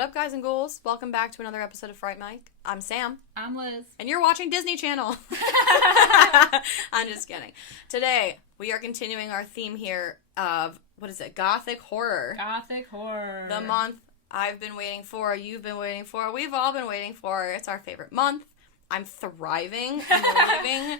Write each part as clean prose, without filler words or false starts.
What up, guys and ghouls? Welcome back to another episode of Fright Mic. I'm Sam. I'm Liz. And you're watching Disney Channel. I'm just kidding. Today, we are continuing our theme here of, gothic horror. Gothic horror. The month I've been waiting for, you've been waiting for, we've all been waiting for. It's our favorite month. I'm thriving and living.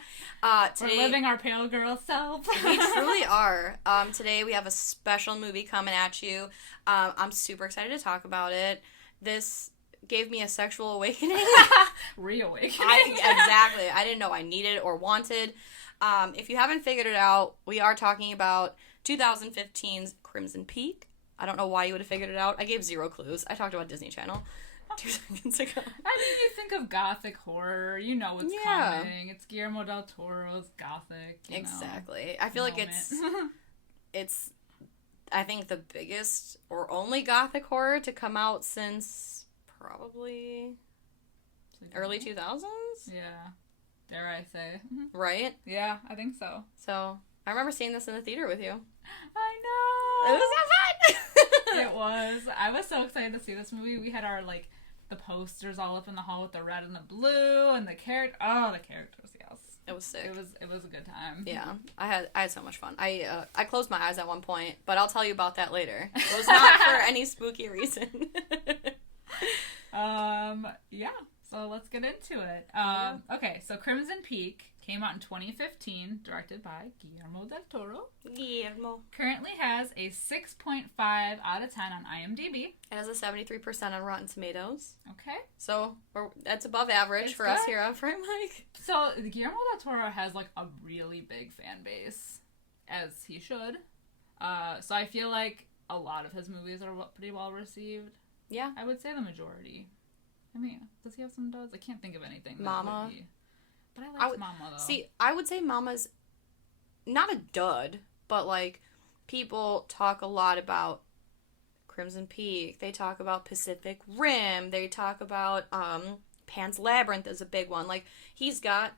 We're living our pale girl self. We truly are. Today we have a special movie coming at you. I'm super excited to talk about it. This gave me a sexual awakening. Reawakening. Exactly. I didn't know I needed or wanted. If you haven't figured it out, we are talking about 2015's Crimson Peak. I don't know why you would have figured it out. I gave 0 clues. I talked about Disney Channel 2 seconds ago. I mean, you think of gothic horror, you know what's coming. It's Guillermo Del Toro's gothic. Exactly. I feel like it's I think the biggest or only gothic horror to come out since probably early 2000s. Yeah. Dare I say. Right? Yeah, I think so. So, I remember seeing this in the theater with you. I know! It was so fun! It was. I was so excited to see this movie. We had our, the posters all up in the hall with the red and the blue and the character. Oh, the characters, yes. It was sick. It was a good time. Yeah, I had so much fun. I closed my eyes at one point, but I'll tell you about that later. It was not for any spooky reason. Yeah. So let's get into it. Okay, so Crimson Peak came out in 2015, directed by Guillermo Del Toro. Guillermo. Currently has a 6.5 out of 10 on IMDb. It has a 73% on Rotten Tomatoes. Okay. So that's above average for us here on Fright Mic. So Guillermo Del Toro has a really big fan base, as he should. So I feel like a lot of his movies are pretty well received. Yeah. I would say the majority. I mean, does he have some duds? I can't think of anything. Mama. But I like Mama, though. See, I would say Mama's not a dud, but, people talk a lot about Crimson Peak. They talk about Pacific Rim. They talk about, Pan's Labyrinth is a big one. He's got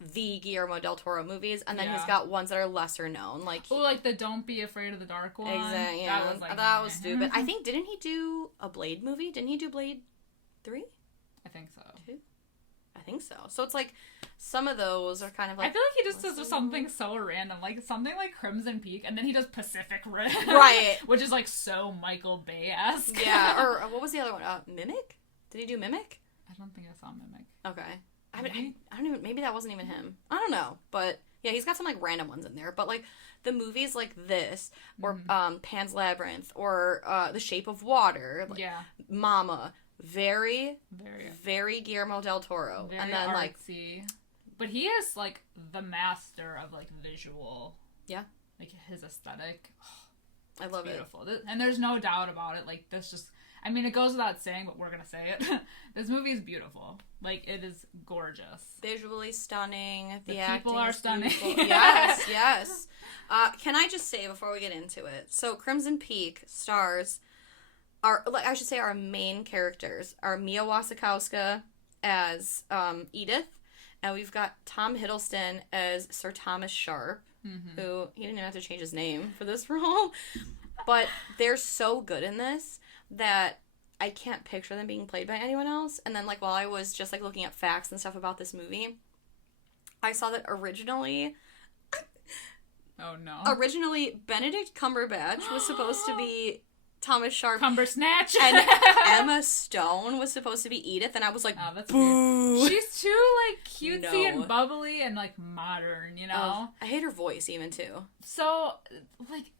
the Guillermo Del Toro movies, and then he's got ones that are lesser known. The Don't Be Afraid of the Dark one. Exactly, yeah. That was stupid. I think, didn't he do a Blade movie? Didn't he do Blade 3? I think so. 2? I think so. So it's some of those are kind of I feel like he just does something so random, something like Crimson Peak, and then he does Pacific Rim. Right. Which is so Michael Bay-esque. Yeah, or what was the other one? Mimic? Did he do Mimic? I don't think I saw Mimic. Okay. I don't even, maybe that wasn't even him. I don't know. But yeah, he's got some random ones in there. But the movies like this, or Pan's Labyrinth, or The Shape of Water, Mama, very, very, very Guillermo Del Toro. Very and then artsy. But he is the master of visual. Yeah. His aesthetic. I love beautiful. It. And there's no doubt about it. This just, I mean, it goes without saying, but we're gonna say it. This movie is beautiful. It is gorgeous. Visually stunning. The people are stunning. Yes, yes. Can I just say before we get into it? So Crimson Peak stars our main characters are Mia Wasikowska as Edith, and we've got Tom Hiddleston as Sir Thomas Sharp, who he didn't even have to change his name for this role. But they're so good in this that I can't picture them being played by anyone else. And then, while I was just, looking at facts and stuff about this movie, I saw that originally... Oh, no. Originally, Benedict Cumberbatch was supposed to be Thomas Sharp. Cumbersnatch. And Emma Stone was supposed to be Edith, and I was oh, that's boo. Weird. She's too, cutesy and bubbly and, modern, you know? I hate her voice, even, too. So,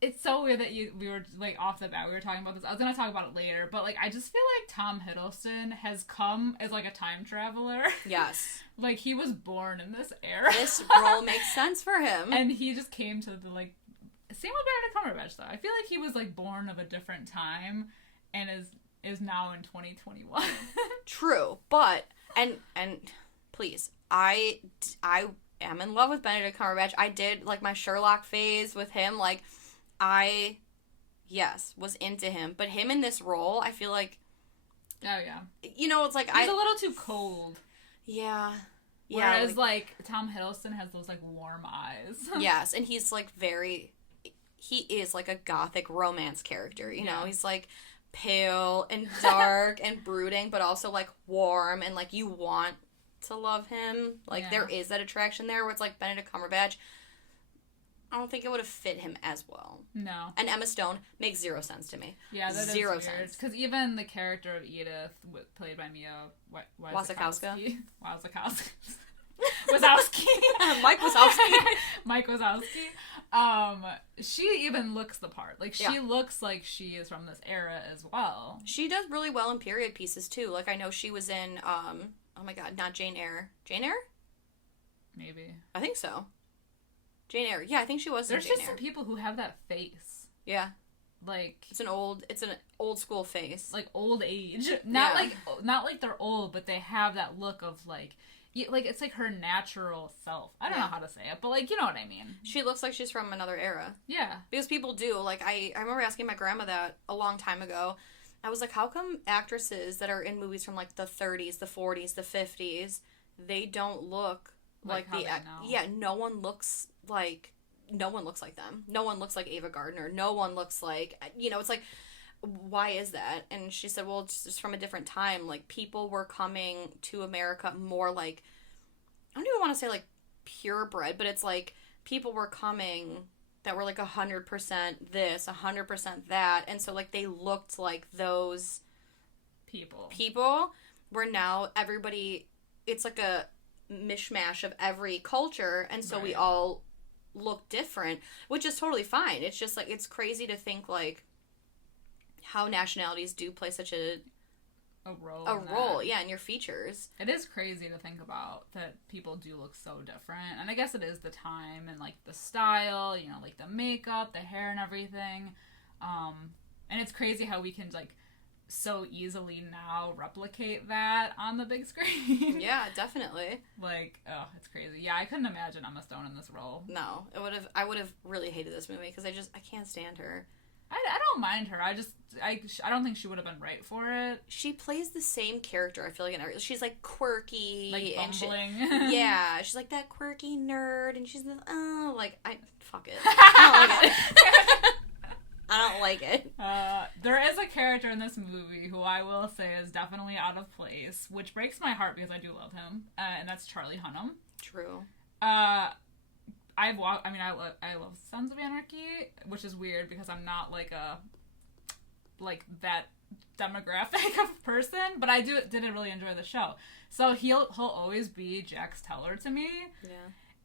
it's so weird that we were, off the bat, we were talking about this. I was gonna talk about it later, but, I just feel like Tom Hiddleston has come as, a time traveler. Yes. He was born in this era. This role makes sense for him. And he just came to the, same with Benedict Cumberbatch, though. I feel like he was, born of a different time and is now in 2021. True, but, and please, I am in love with Benedict Cumberbatch. I did, my Sherlock phase with him. Was into him. But him in this role, I feel like... Oh, yeah. You know, it's He's a little too cold. Yeah. Whereas, Tom Hiddleston has those, warm eyes. Yes, and he's, very... He is, a gothic romance character, you know? He's, pale and dark and brooding, but also, like, warm, and, like, you want to love him. Like, there is that attraction there where it's, like, Benedict Cumberbatch. I don't think it would have fit him as well. No. And Emma Stone makes zero sense to me. Yeah, that zero is weird. sense. Because even the character of Edith, played by Mia Wasikowska. Wazowski. Mike Wazowski. Mike Wazowski. She even looks the part. Like, she looks like she is from this era as well. She does really well in period pieces, too. Like, I know she was in, oh my god, not Jane Eyre. Jane Eyre? Maybe. I think so. Jane Eyre. Yeah, I think she was in Jane Eyre. There's just some people who have that face. Yeah. Like, it's an old school face. Like, old age. Not like they're old, but they have that look of, like, it's like her natural self. I don't know how to say it, but, like, you know what I mean. She looks like she's from another era. Yeah. Because people do. Like, I remember asking my grandma that a long time ago. I was like, how come actresses that are in movies from, like, the 30s, the 40s, the 50s, they don't look like the... Yeah, no one looks like them. No one looks like Ava Gardner. No one looks like... You know, it's like... Why is that? And she said, well, it's just from a different time. Like, people were coming to America more like, I don't even want to say like purebred, but it's like people were coming that were like 100% this, 100% that. And so, like, they looked like those people where now everybody, it's like a mishmash of every culture. And so we all look different, which is totally fine. It's just like, it's crazy to think like, how nationalities do play such a role, in your features. It is crazy to think about that people do look so different, and I guess it is the time and like the style, you know, like the makeup, the hair, and everything. And it's crazy how we can like so easily now replicate that on the big screen. Yeah, definitely. Like, oh, it's crazy. Yeah, I couldn't imagine Emma Stone in this role. No, I would have really hated this movie because I can't stand her. I don't mind her. I don't think she would have been right for it. She plays the same character, I feel like, she's like quirky. Like bumbling. Yeah, she's like that quirky nerd, and she's fuck it. I don't like it. I don't like it. There is a character in this movie who I will say is definitely out of place, which breaks my heart because I do love him, and that's Charlie Hunnam. True. I love Sons of Anarchy, which is weird because I'm not like that demographic of person, but I didn't really enjoy the show. So he'll always be Jax Teller to me. Yeah.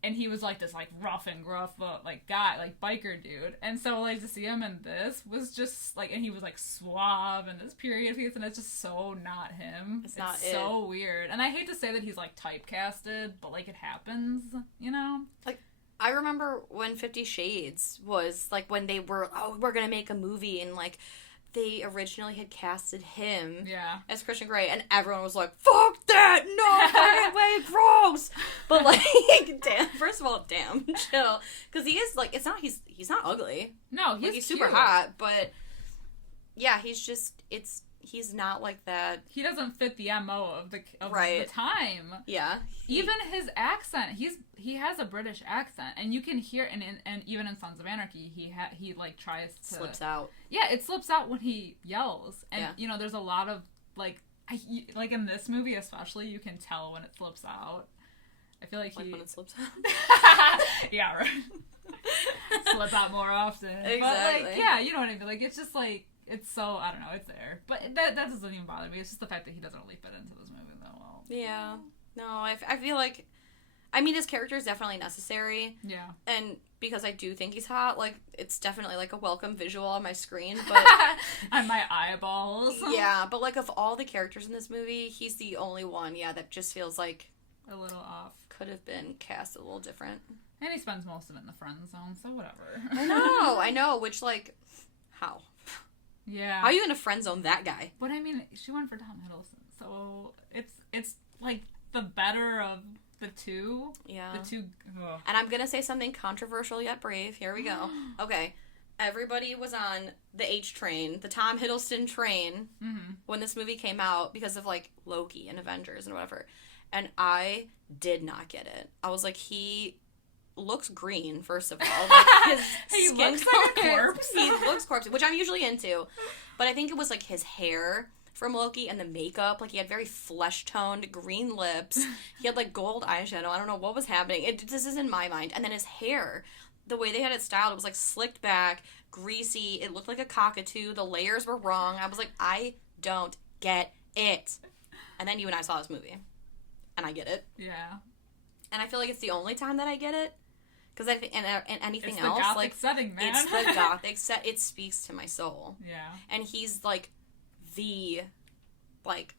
And he was like this like rough and gruff like guy, like biker dude. And so like to see him in this was just like, and he was like suave in this period piece, and it's just so not him. It's so weird. And I hate to say that he's like typecasted, but like it happens, you know? Like, I remember when 50 Shades was, like, when they were, we're gonna make a movie, and, like, they originally had casted him as Christian Grey, and everyone was like, fuck that! No, way, gross! But, like, first of all, chill. Because he is, like, he's not ugly. No, he's super hot, but, yeah, he's not like that. He doesn't fit the MO of the time. Yeah. Even his accent, he has a British accent, and you can hear, and even in Sons of Anarchy, he like tries to slips out. Yeah, it slips out when he yells, and you know, there's a lot of like in this movie especially, you can tell when it slips out. I feel like when it slips out. Yeah, right. Slip out more often. Exactly. But like, yeah, you know what I mean. Like, it's just like. It's so, I don't know, it's there. But that doesn't even bother me. It's just the fact that he doesn't really fit into this movie that well. Yeah. No, I feel like, I mean, his character is definitely necessary. Yeah. And because I do think he's hot, like, it's definitely, like, a welcome visual on my screen. But on my eyeballs. Yeah, but, like, of all the characters in this movie, he's the only one, that just feels like... a little off. Could have been cast a little different. And he spends most of it in the friend zone, so whatever. I know, which, like, how? Yeah. How are you gonna friend zone that guy? But I mean, she went for Tom Hiddleston, so it's like the better of the two. Yeah. The two. Ugh. And I'm gonna say something controversial yet brave. Here we go. Okay. Everybody was on the H train, the Tom Hiddleston train, when this movie came out because of like Loki and Avengers and whatever. And I did not get it. I was like, he looks green, first of all. Like, his he skin looks like a corpse. He looks corpse, which I'm usually into. But I think it was, like, his hair from Loki and the makeup. Like, he had very flesh-toned green lips. He had, like, gold eyeshadow. I don't know what was happening. This is in my mind. And then his hair, the way they had it styled, it was, like, slicked back, greasy. It looked like a cockatoo. The layers were wrong. I was like, I don't get it. And then you and I saw this movie. And I get it. Yeah. And I feel like it's the only time that I get it. Because I think, and anything else, it's the gothic like, setting, man. it's the gothic set. It speaks to my soul. Yeah. And he's, like, like,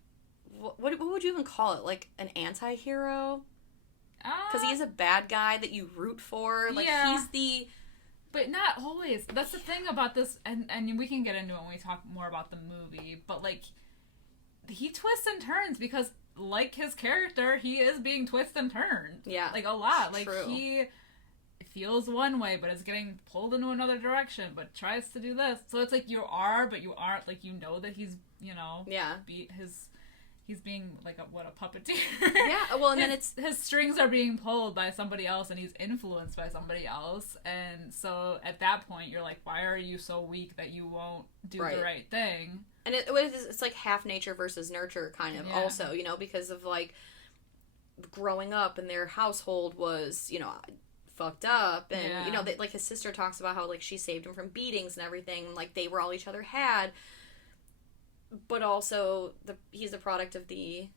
what would you even call it? Like, an anti-hero? Because he's a bad guy that you root for. Like, yeah. he's the... But not always. That's the thing about this, and we can get into it when we talk more about the movie, but, like, he twists and turns because, like his character, he is being twisted and turned. Yeah. Like, a lot. Like, True. he feels one way, but is getting pulled into another direction, but tries to do this. So it's like you are, but you aren't. Like, you know that he's, you know, yeah. He's being, like, a puppeteer. Yeah, well, and then his strings are being pulled by somebody else, and he's influenced by somebody else, and so at that point, you're like, why are you so weak that you won't do the right thing? And it's like half nature versus nurture, kind of, also, you know, because of, like, growing up, and their household was, you know, fucked up, and, you know, like, his sister talks about how, like, she saved him from beatings and everything, and, like, they were all each other had. But also, he's a product of the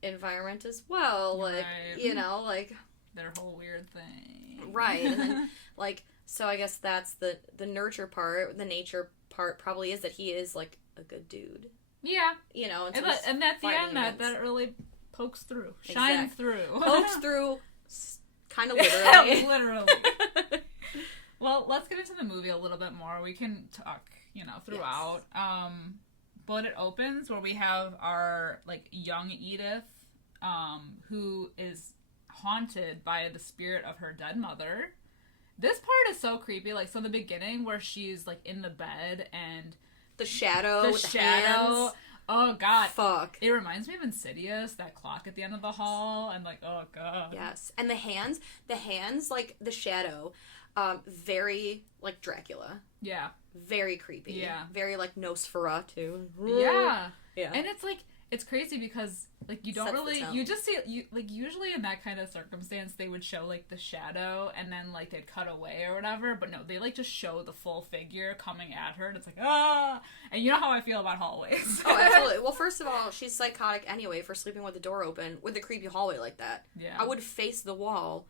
environment as well. Like, you know, like... Their whole weird thing. Right. And then, like, so I guess that's the nurture part. The nature part probably is that he is, like, a good dude. Yeah. You know, and at the end, that really pokes through. Shines through. Pokes through, kind of literally. Literally. Well, let's get into the movie a little bit more. We can talk, you know, throughout. Yes. But it opens where we have our, like, young Edith, who is haunted by the spirit of her dead mother. This part is so creepy. Like, so the beginning where she's, like, in the bed and... The shadow with the hands. Oh, God. Fuck. It reminds me of Insidious, that clock at the end of the hall, and, like, oh, God. Yes. And the hands, like, the shadow, very, like, Dracula. Yeah. Very creepy. Yeah. Very, like, Nosferatu. Yeah. Yeah. And it's, like, it's crazy because, like, you don't really, you just see, like, usually in that kind of circumstance, they would show, like, the shadow, and then, like, they'd cut away or whatever, but no, they, like, just show the full figure coming at her, and it's like, ah! And you know how I feel about hallways. Oh, absolutely. Well, first of all, she's psychotic anyway for sleeping with the door open with a creepy hallway like that. Yeah. I would face the wall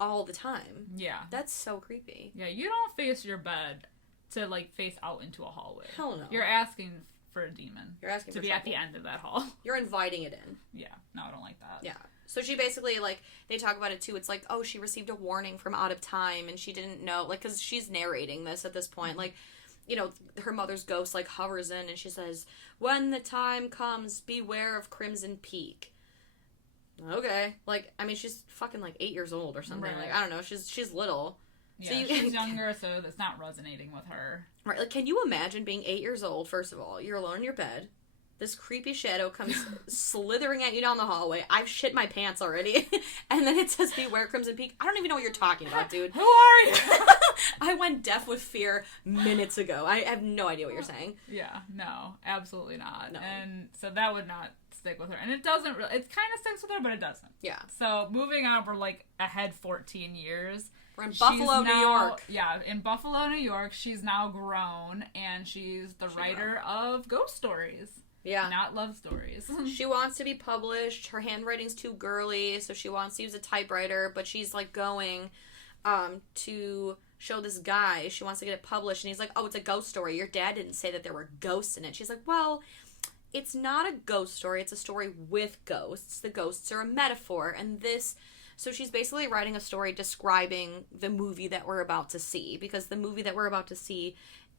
all the time. Yeah. That's so creepy. Yeah, you don't face your bed to, like, face out into a hallway. Hell no. You're asking for a demon. You're asking to for be trouble. at the end of that hall. You're inviting it in. Yeah. No, I don't like that. Yeah. So she basically, like, they talk about it too. It's like, oh, she received a warning from out of time and she didn't know, like, because she's narrating this at this point. Like, you know, her mother's ghost, like, hovers in and she says, when the time comes, beware of Crimson Peak. Okay. Like, I mean, she's fucking, like, 8 years old or something. Right. Like, I don't know. She's little. Yeah, so she's younger, so that's not resonating with her. Right, like, can you imagine being 8 years old, first of all? You're alone in your bed. This creepy shadow comes slithering at you down the hallway. I've shit my pants already. And then it says, beware Crimson Peak. I don't even know what you're talking about, dude. Who are you? I went deaf with fear minutes ago. I have no idea what you're saying. Yeah, no, absolutely not. No. And so that would not stick with her. And it doesn't really, it kind of sticks with her, but it doesn't. Yeah. So moving on, we're, like, ahead 14 years. We're in Buffalo, New York. Yeah, in Buffalo, New York. She's now grown, and she's the writer of ghost stories. Yeah. Not love stories. She wants to be published. Her handwriting's too girly, so she wants to use a typewriter, but she's, like, going to show this guy. She wants to get it published, and he's like, oh, it's a ghost story. Your dad didn't say that there were ghosts in it. She's like, well, it's not a ghost story. It's a story with ghosts. The ghosts are a metaphor, and this... So she's basically writing a story describing the movie that we're about to see, because the movie that we're about to see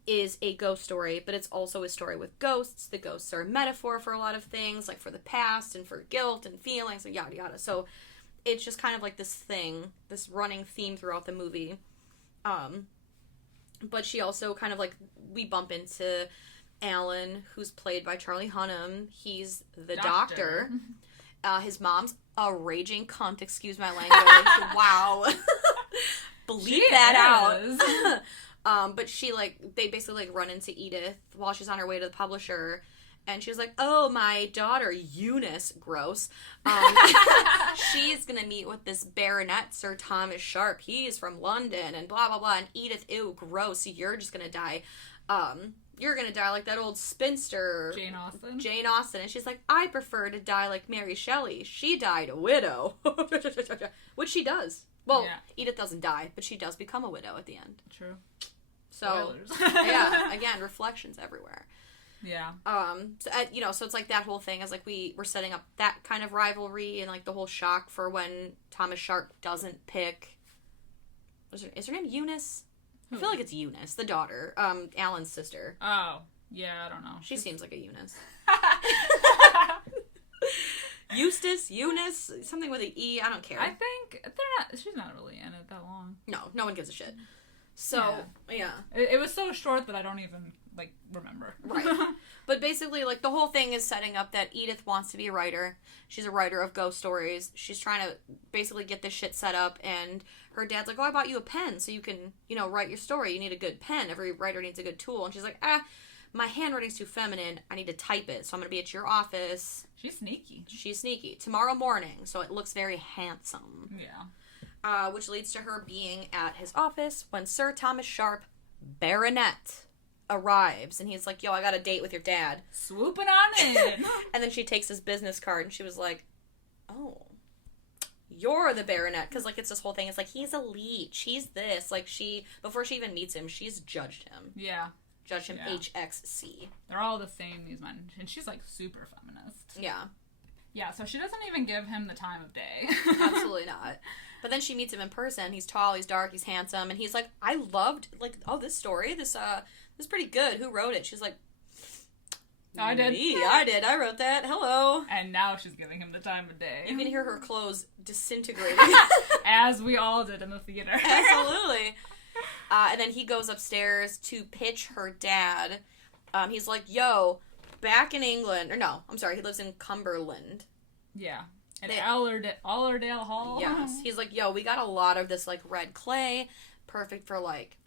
is a ghost story, but it's also a story with ghosts. The ghosts are a metaphor for a lot of things, like for the past and for guilt and feelings and yada yada. So it's just kind of like this thing, this running theme throughout the movie. But she also kind of, like, we bump into Alan, who's played by Charlie Hunnam. He's the doctor. His mom's a raging cunt, excuse my language. Wow. bleep that out. But she, like, they basically, like, run into Edith while she's on her way to the publisher. And she's like, oh, my daughter, Eunice, gross. She's going to meet with this baronet, Sir Thomas Sharp. He's from London, and blah, blah, blah. And Edith, ew, gross. You're just going to die. You're going to die like that old spinster. Jane Austen. Jane Austen. And she's like, I prefer to die like Mary Shelley. She died a widow. Which she does. Well, yeah. Edith doesn't die, but she does become a widow at the end. True. So, yeah, again, reflections everywhere. Yeah. So it's like that whole thing is like we're setting up that kind of rivalry and like the whole shock for when Thomas Sharp doesn't pick. Is her name Eunice? I feel like it's Eunice, the daughter, Alan's sister. Oh, yeah, I don't know. She seems like a Eunice. Eustace, Eunice, something with an E. I don't care. I think she's not really in it that long. No one gives a shit. So yeah. It was so short that I don't even like remember. Right. But basically, like, the whole thing is setting up that Edith wants to be a writer. She's a writer of ghost stories. She's trying to basically get this shit set up, and her dad's like, oh, I bought you a pen so you can, write your story. You need a good pen. Every writer needs a good tool. And she's like, my handwriting's too feminine. I need to type it, so I'm going to be at your office. She's sneaky. Tomorrow morning, so it looks very handsome. Yeah. Which leads to her being at his office when Sir Thomas Sharp, Baronet, arrives, and he's like, yo, I got a date with your dad. Swooping on in. And then she takes his business card, and she was like, oh, you're the Baronet, because, like, it's this whole thing, it's like, he's a leech, he's this, like, before she even meets him, she's judged him. Yeah. Judged him HXC. They're all the same, these men, and she's, like, super feminist. Yeah. Yeah, so she doesn't even give him the time of day. Absolutely not. But then she meets him in person, he's tall, he's dark, he's handsome, and he's like, I loved, like, oh, this story, this is pretty good. Who wrote it? She's like, I did. Me, I did. I wrote that. Hello. And now she's giving him the time of day. You can hear her clothes disintegrating. As we all did in the theater. Absolutely. And then he goes upstairs to pitch her dad. He's like, yo, back in England. Or no, I'm sorry. He lives in Cumberland. Yeah. At Allerdale Hall. Yes. He's like, yo, we got a lot of this, like, red clay. Perfect for, like,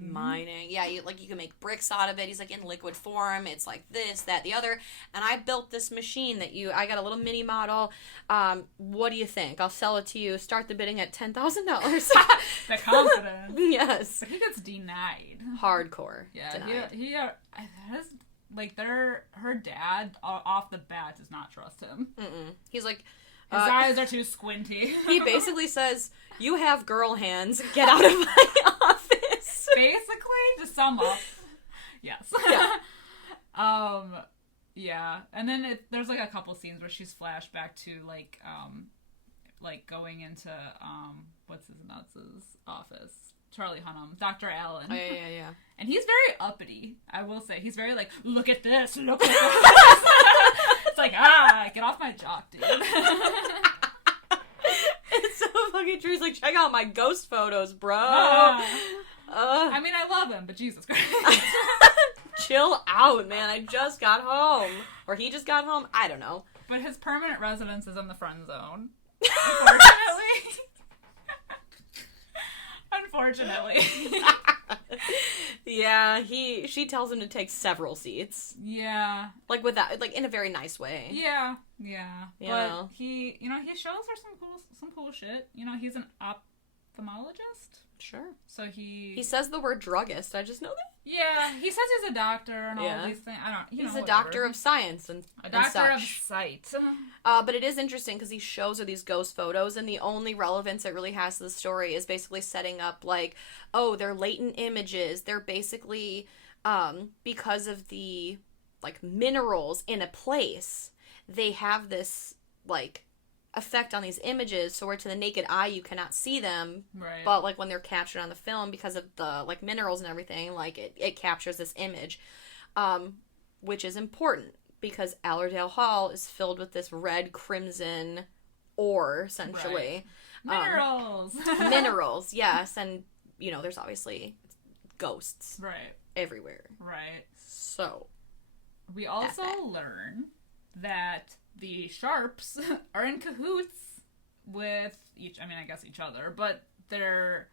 mining. Yeah, you can make bricks out of it. He's like, in liquid form. It's like this, that, the other. And I built this machine I got a little mini model. What do you think? I'll sell it to you. Start the bidding at $10,000. The confidence. Yes. But he gets denied. Hardcore. Yeah. Denied. Her dad off the bat does not trust him. Mm-mm. He's like, his eyes are too squinty. He basically says, you have girl hands. Get out of my office. Basically, to sum up. Yes. Yeah. Yeah. And then there's, like, a couple scenes where she's flashed back to, like going into, what's his nuts' office? Charlie Hunnam. Dr. Allen. Oh, yeah. And he's very uppity, I will say. He's very, like, look at this, look at this. It's like, get off my jock, dude. It's so fucking true. He's like, check out my ghost photos, bro. I mean, I love him, but Jesus Christ. Chill out, man. I just got home. Or he just got home. I don't know. But his permanent residence is in the friend zone. Unfortunately. Yeah, she tells him to take several seats. Yeah. Like in a very nice way. Yeah. But he shows her some cool shit. He's an ophthalmologist. Sure. So he says the word druggist. I just know that. Yeah, he says he's a doctor and all these things. I don't. He's a doctor of science and a doctor and of sight. But it is interesting because he shows her these ghost photos, and the only relevance it really has to the story is basically setting up like, oh, they're latent images. They're basically because of the like minerals in a place, they have this like effect on these images, so where to the naked eye you cannot see them, right? But like when they're captured on the film, because of the like minerals and everything, like it captures this image, which is important because Allerdale Hall is filled with this red crimson ore, essentially. Right. Minerals, yes, and there's obviously ghosts, right, everywhere, right. So we also learn that the Sharps are in cahoots with each other, but they're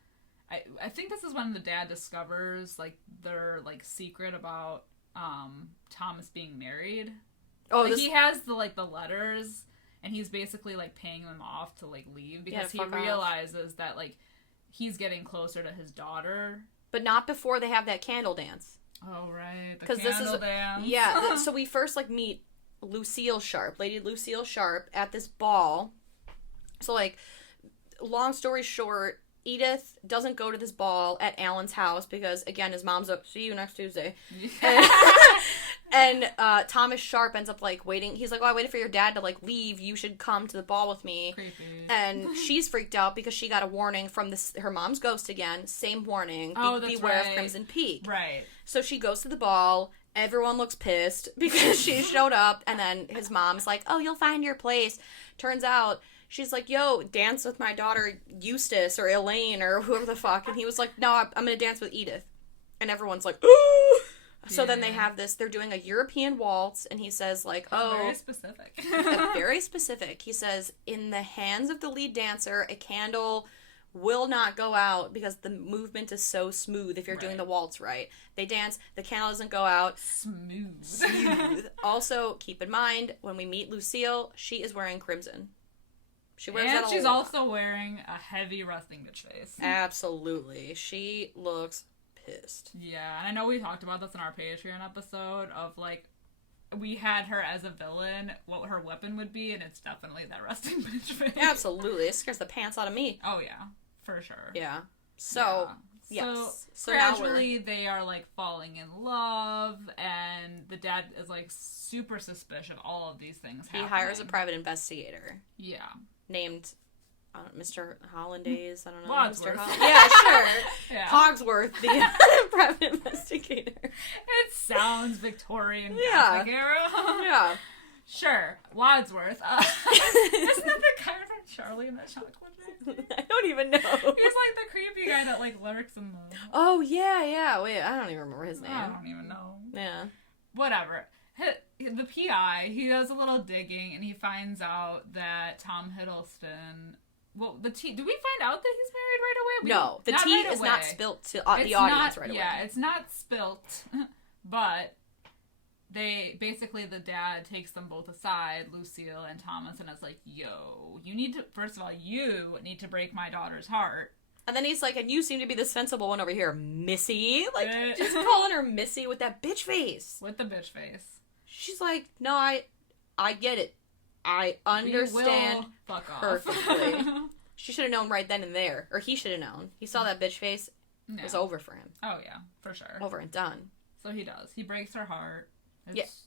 I think this is when the dad discovers, like, their, like, secret about Thomas being married. Oh, like, he has the letters, and he's basically, like, paying them off to, like, leave because he realizes that, like, he's getting closer to his daughter. But not before they have that candle dance. Oh, right. The candle dance. Yeah. So we first, like, meet Lucille Sharp, Lady Lucille Sharp, at this ball. So, like, long story short, Edith doesn't go to this ball at Alan's house because, again, his mom's up, see you next Tuesday. And Thomas Sharp ends up, like, waiting. He's like, oh, I waited for your dad to, like, leave. You should come to the ball with me. Creepy. And she's freaked out because she got a warning from her mom's ghost again. Same warning. Beware of Crimson Peak. Right. So she goes to the ball. Everyone looks pissed because she showed up. And then his mom's like, oh, you'll find your place. Turns out... She's like, yo, dance with my daughter Eustace or Elaine or whoever the fuck. And he was like, no, I'm going to dance with Edith. And everyone's like, ooh. So then they have this, they're doing a European waltz. And he says, like, oh. Very specific. Very specific. He says, in the hands of the lead dancer, a candle will not go out because the movement is so smooth if you're doing the waltz right. They dance, the candle doesn't go out. Smooth. Also, keep in mind, when we meet Lucille, she is wearing crimson. She wears and she's also wearing a heavy resting bitch face. Absolutely. She looks pissed. Yeah, and I know we talked about this in our Patreon episode of, like, we had her as a villain, what her weapon would be, and it's definitely that resting bitch face. Absolutely. It scares the pants out of me. Oh, yeah. For sure. Yeah. So, yes. So gradually they are, like, falling in love, and the dad is, like, super suspicious of all of these things happening. He hires a private investigator. Yeah. Named Mr. Hollandaise. I don't know. Wadsworth. Yeah, sure. Yeah. Hogsworth, the private investigator. It sounds Victorian Gothic era. Yeah. Sure. Wadsworth. Isn't that the guy from Charlie and the Chocolate Factory? I don't even know. He's like the creepy guy that, like, lurks in the... Oh, yeah. Wait, I don't even remember his name. I don't even know. Yeah. Whatever. The PI, he does a little digging, and he finds out that Tom Hiddleston... Well, do we find out that he's married right away? No, the tea is not spilt to the audience right away. Yeah, it's not spilt, but the dad takes them both aside, Lucille and Thomas, and is like, yo, first of all, you need to break my daughter's heart. And then he's like, and you seem to be the sensible one over here, Missy. Like, just calling her Missy with that bitch face. With the bitch face. She's like, no, I get it. I understand perfectly. She should have known right then and there. Or he should have known. He saw that bitch face. Yeah. It was over for him. Oh, yeah. For sure. Over and done. So he does. He breaks her heart. It's,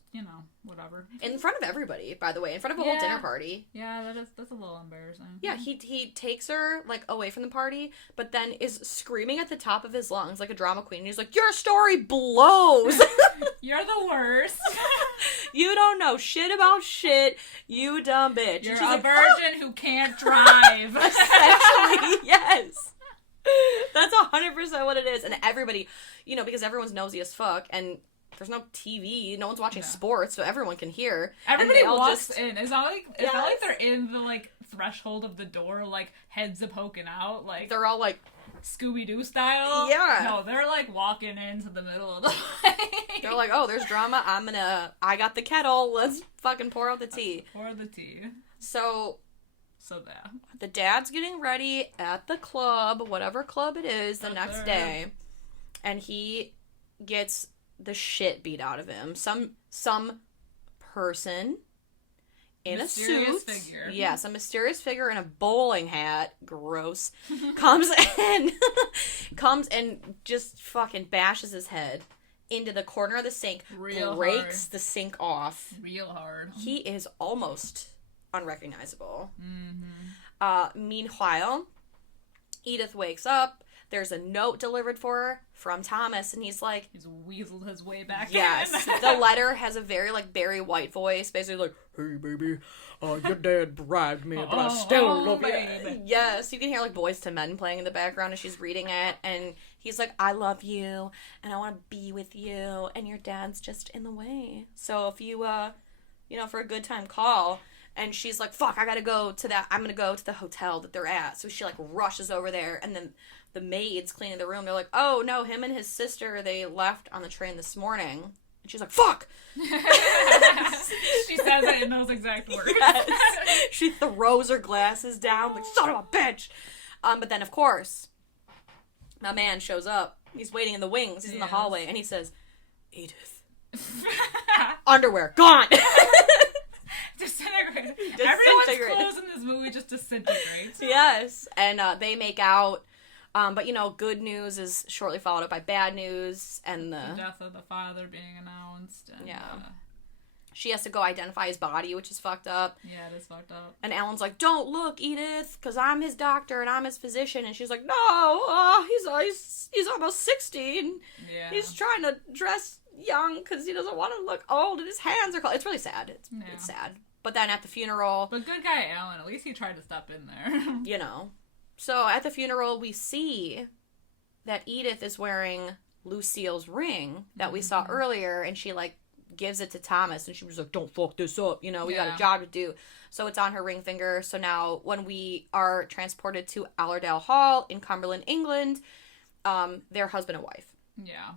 whatever. In front of everybody, by the way. In front of a whole dinner party. Yeah, that's a little embarrassing. Yeah, he takes her, like, away from the party, but then is screaming at the top of his lungs like a drama queen. And he's like, your story blows! You're the worst. You don't know shit about shit, you dumb bitch. You're a virgin who can't drive. Essentially, yes. That's 100% what it is. And everybody, because everyone's nosy as fuck, and there's no TV, no one's watching sports, so everyone can hear. Everybody walks in. It's not like they're in the, like, threshold of the door, like, heads are poking out, like... They're all, like... Scooby-Doo style? Yeah. No, they're, like, walking into the middle of the way. They're like, oh, there's drama, I got the kettle, let's fucking pour out the tea. Pour the tea. So that. The dad's getting ready at the club, whatever club it is, the next day, and he gets the shit beat out of him. Some person in a suit. Figure. Yes, a mysterious figure in a bowling hat. Gross. comes and just fucking bashes his head into the corner of the sink. Breaks the sink off. Real hard. He is almost unrecognizable. Mm-hmm. Meanwhile, Edith wakes up. There's a note delivered for her from Thomas, and he's like... He's weaseled his way back in. Yes. The letter has a very, like, Barry White voice, basically like, hey, baby, your dad bribed me, but I still love you. Yes. You can hear, like, Boyz II Men playing in the background as she's reading it, and he's like, I love you, and I want to be with you, and your dad's just in the way. So if you, for a good time, call... And she's like, fuck, I'm gonna go to the hotel that they're at. So she, like, rushes over there, and then the maids cleaning the room, they're like, oh, no, him and his sister, they left on the train this morning. And she's like, fuck! She says it in those exact words. Yes. She throws her glasses down, like, son of a bitch! But then, of course, my man shows up. He's waiting in the wings. He's in the hallway, and he says, Edith. Underwear, gone! Disintegrated. Everyone's clothes in this movie just disintegrates. Yes. And they make out. But, good news is shortly followed up by bad news. And the death of the father being announced. And, she has to go identify his body, which is fucked up. Yeah, it is fucked up. And Alan's like, don't look, Edith, because I'm his doctor and I'm his physician. And she's like, no, he's almost 16. Yeah. He's trying to dress young because he doesn't want to look old and his hands are cold. It's really sad. It's sad. But then at the funeral... But good guy Alan, at least he tried to step in there. So at the funeral, we see that Edith is wearing Lucille's ring that we saw earlier, and she, like, gives it to Thomas, and she was like, don't fuck this up, we got a job to do. So it's on her ring finger. So now when we are transported to Allerdale Hall in Cumberland, England, they're husband and wife. Yeah.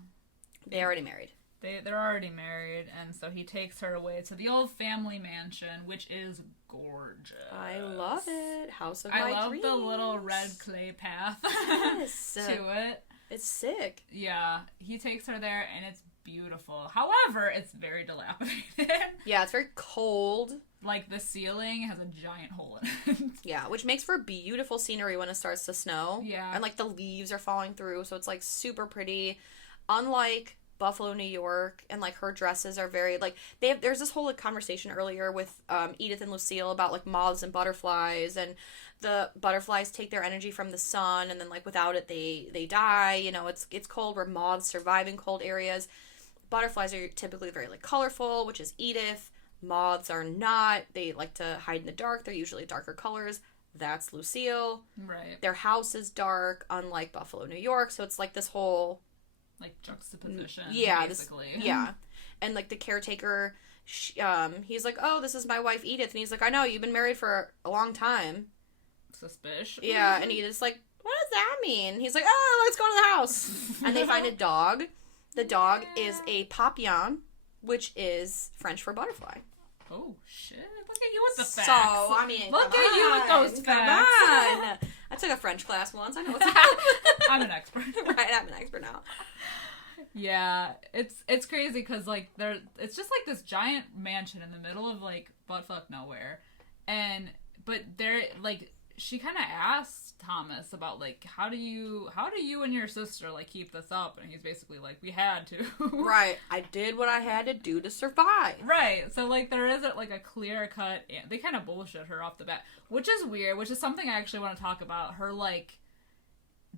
They're already married. They're already married, and so he takes her away to the old family mansion, which is gorgeous. I love it. House of my dreams. I love the little red clay path to it. It's sick. Yeah, he takes her there, and it's beautiful. However, it's very dilapidated. Yeah, it's very cold. Like, the ceiling has a giant hole in it. Yeah, which makes for beautiful scenery when it starts to snow. Yeah. And, like, the leaves are falling through, so it's, like, super pretty. Unlike Buffalo, New York, and, like, her dresses are very, like, there's this whole, like, conversation earlier with Edith and Lucille about, like, moths and butterflies, and the butterflies take their energy from the sun, and then, like, without it, they die. It's cold, where moths survive in cold areas. Butterflies are typically very, like, colorful, which is Edith. Moths are not. They like to hide in the dark. They're usually darker colors. That's Lucille. Right. Their house is dark, unlike Buffalo, New York, so it's, like, this whole... like, juxtaposition, basically. Yeah. And, like, the caretaker, he's like, oh, this is my wife, Edith. And he's like, I know, you've been married for a long time. Suspicious. Yeah, and Edith's like, what does that mean? He's like, oh, let's go to the house. And they find a dog. The dog is a papillon, which is French for butterfly. Oh, shit. Look at you with the facts. So, I mean, look at you with those facts. Come on. I took a French class once. I know what's up. I'm an expert. Right, I'm an expert now. Yeah, it's crazy because, like, it's just, like, this giant mansion in the middle of, like, buttfuck nowhere. But they're, like, she kind of asks Thomas about, like, how do you and your sister, like, keep this up? And he's basically like, we had to. Right. I did what I had to do to survive. Right. So, like, there isn't, like, a clear cut. They kind of bullshit her off the bat, which is weird, which is something I actually want to talk about. Her, like,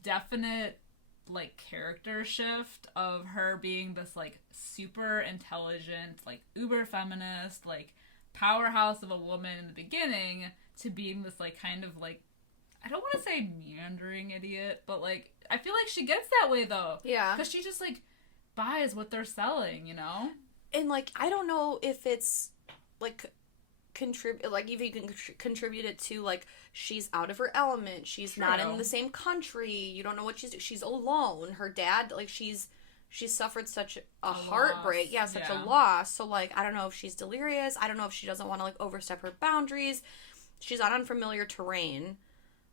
definite, like, character shift of her being this, like, super intelligent, like, uber feminist, like, powerhouse of a woman in the beginning to being this, like, kind of, like, I don't want to say meandering idiot, but, like, I feel like she gets that way, though. Yeah. Because she just, like, buys what they're selling, And, like, I don't know if it's, like, if you can contribute it to, like, she's out of her element, she's not in the same country, you don't know what she's alone, her dad, like, she's suffered such a heartbreak, such a loss, so, like, I don't know if she's delirious, I don't know if she doesn't want to, like, overstep her boundaries, she's on unfamiliar terrain,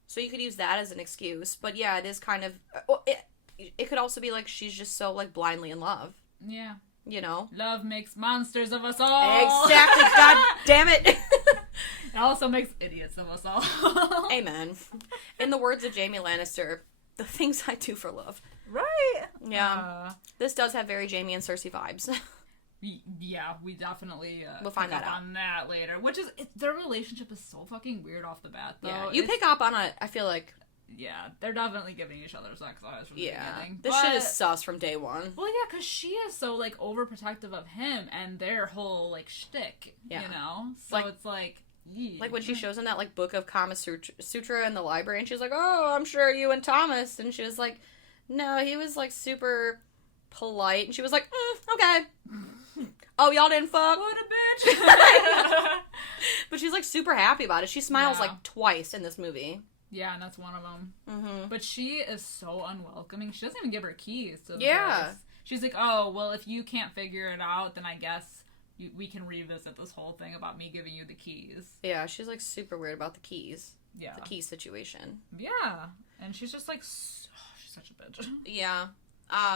so you could use that as an excuse, but yeah, it is kind of, it could also be, like, she's just so, like, blindly in love. Yeah. Love makes monsters of us all. Exactly. God damn it. It also makes idiots of us all. Amen. In the words of Jaime Lannister, the things I do for love. Right. Yeah. This does have very Jaime and Cersei vibes. Yeah, we definitely we'll find that out on that later. Which is, their relationship is so fucking weird off the bat, though. Yeah, you pick up on it, I feel like. Yeah, they're definitely giving each other sex eyes from the beginning. This shit is sus from day one. Well, yeah, because she is so, like, overprotective of him and their whole, like, shtick, So like, it's like... Yee. Like when she shows him that, like, book of Kama Sutra in the library, and she's like, oh, I'm sure you and Thomas. And she was like, no, he was, like, super polite. And she was like, okay. Oh, y'all didn't fuck? What a bitch. But she's, like, super happy about it. She smiles, like, twice in this movie. Yeah, and that's one of them. Mm-hmm. But she is so unwelcoming. She doesn't even give her keys to the place. She's like, oh, well, if you can't figure it out, then I guess we can revisit this whole thing about me giving you the keys. Yeah, she's, like, super weird about the keys. Yeah. The key situation. Yeah. And she's just, like, she's such a bitch. Yeah.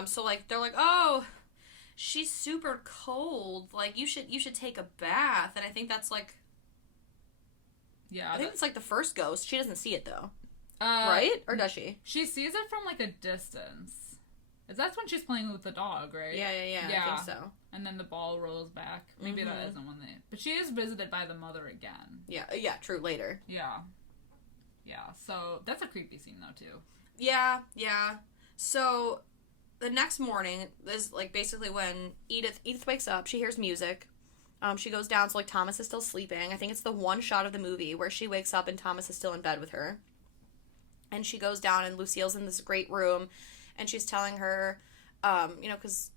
So, like, they're like, oh, she's super cold. Like, you should take a bath. And I think that's, like... Yeah. I think it's, like, the first ghost. She doesn't see it, though. Right? Or does she? She sees it from, like, a distance. That's when she's playing with the dog, right? Yeah. I think so. And then the ball rolls back. Maybe that isn't when they... But she is visited by the mother again. Yeah, true, later. Yeah. Yeah, so that's a creepy scene, though, too. Yeah. So, the next morning is, like, basically when Edith wakes up. She hears music. She goes down, so, like, Thomas is still sleeping. I think it's the one shot of the movie where she wakes up and Thomas is still in bed with her. And she goes down, and Lucille's in this great room, and she's telling her, because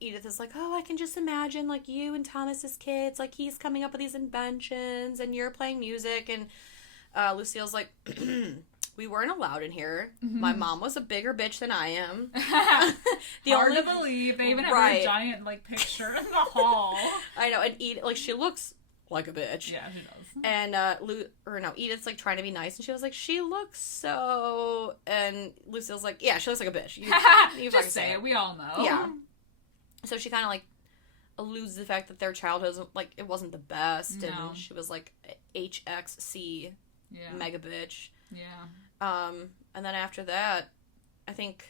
Edith is like, oh, I can just imagine, like, you and Thomas as kids, like, he's coming up with these inventions, and you're playing music, and Lucille's like, we weren't allowed in here. Mm-hmm. My mom was a bigger bitch than I am. Hard to believe. They even have a giant, like, picture in the hall. I know, and Edith, like, she looks like a bitch. Yeah, she does. And, Edith's, like, trying to be nice, and she was like, she looks so... And Lucille's like, yeah, she looks like a bitch. You just say it. We all know. Yeah. So she kind of, like, alludes to the fact that their childhood, like, it wasn't the best, and she was, like, HXC... Yeah. Mega bitch. Yeah. And then after that, I think...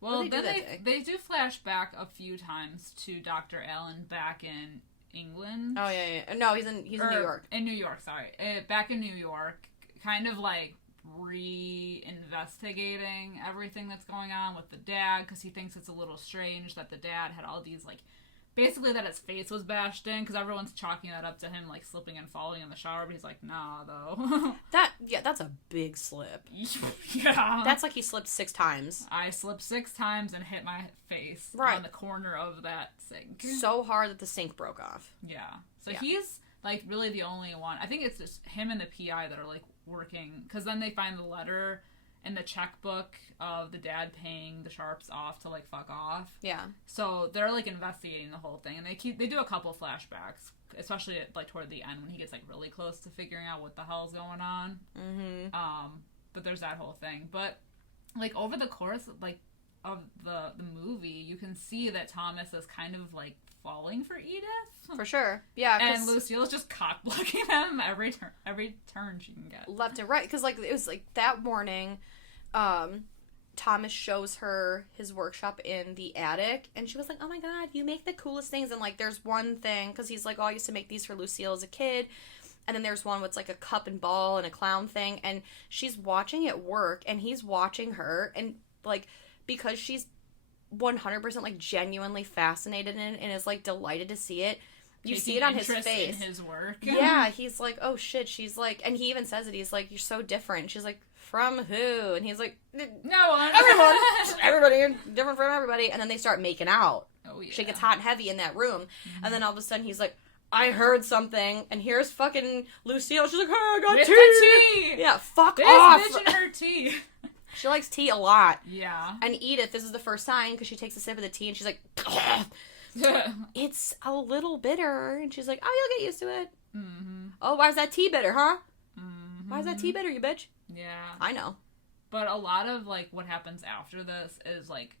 Well, then they do flash back a few times to Dr. Allen back in England. Oh, yeah. No, he's in New York. In New York, sorry. Back in New York, kind of, like, re-investigating everything that's going on with the dad, because he thinks it's a little strange that the dad had all these, like... Basically that his face was bashed in, because everyone's chalking that up to him, like, slipping and falling in the shower, but he's like, nah, though. That's a big slip. Yeah. That's like he slipped 6 times. I slipped 6 times and hit my face on the corner of that sink. So hard that the sink broke off. Yeah. So he's, like, really the only one. I think it's just him and the PI that are, like, working, because then they find the letter and the checkbook of the dad paying the Sharps off to, like, fuck off. Yeah. So they're, like, investigating the whole thing, and they do a couple flashbacks, especially like toward the end when he gets, like, really close to figuring out what the hell's going on. Mm-hmm. But there's that whole thing. But, like, over the course like of the movie, you can see that Thomas is kind of, like, falling for Edith. For sure. Yeah. And Lucille's just cock-blocking him every turn she can get. Left and right. Because, like, it was, like, that morning, Thomas shows her his workshop in the attic, and she was like, oh my god, you make the coolest things. And, like, there's one thing, because he's like, oh, I used to make these for Lucille as a kid. And then there's one with, like, a cup and ball and a clown thing, and she's watching it work, and he's watching her, and, like, because she's 100% like genuinely fascinated in it and is like delighted to see it. You see it on his face. In his work. Yeah, he's like, oh shit. She's like, and he even says it. He's like, you're so different. She's like, from who? And he's like, no one. Everyone. Everybody. Different from everybody. And then they start making out. Oh yeah. She gets hot and heavy in that room, and then all of a sudden he's like, I heard something, and here's fucking Lucille. She's like, hey, I got tea. Yeah, fuck off. This bitch and her tea. She likes tea a lot. Yeah. And Edith, this is the first time, because she takes a sip of the tea, and she's like, it's a little bitter. And she's like, oh, you'll get used to it. Mm-hmm. Oh, why is that tea bitter, huh? Mm-hmm. Why is that tea bitter, you bitch? Yeah. I know. But a lot of, like, what happens after this is, like,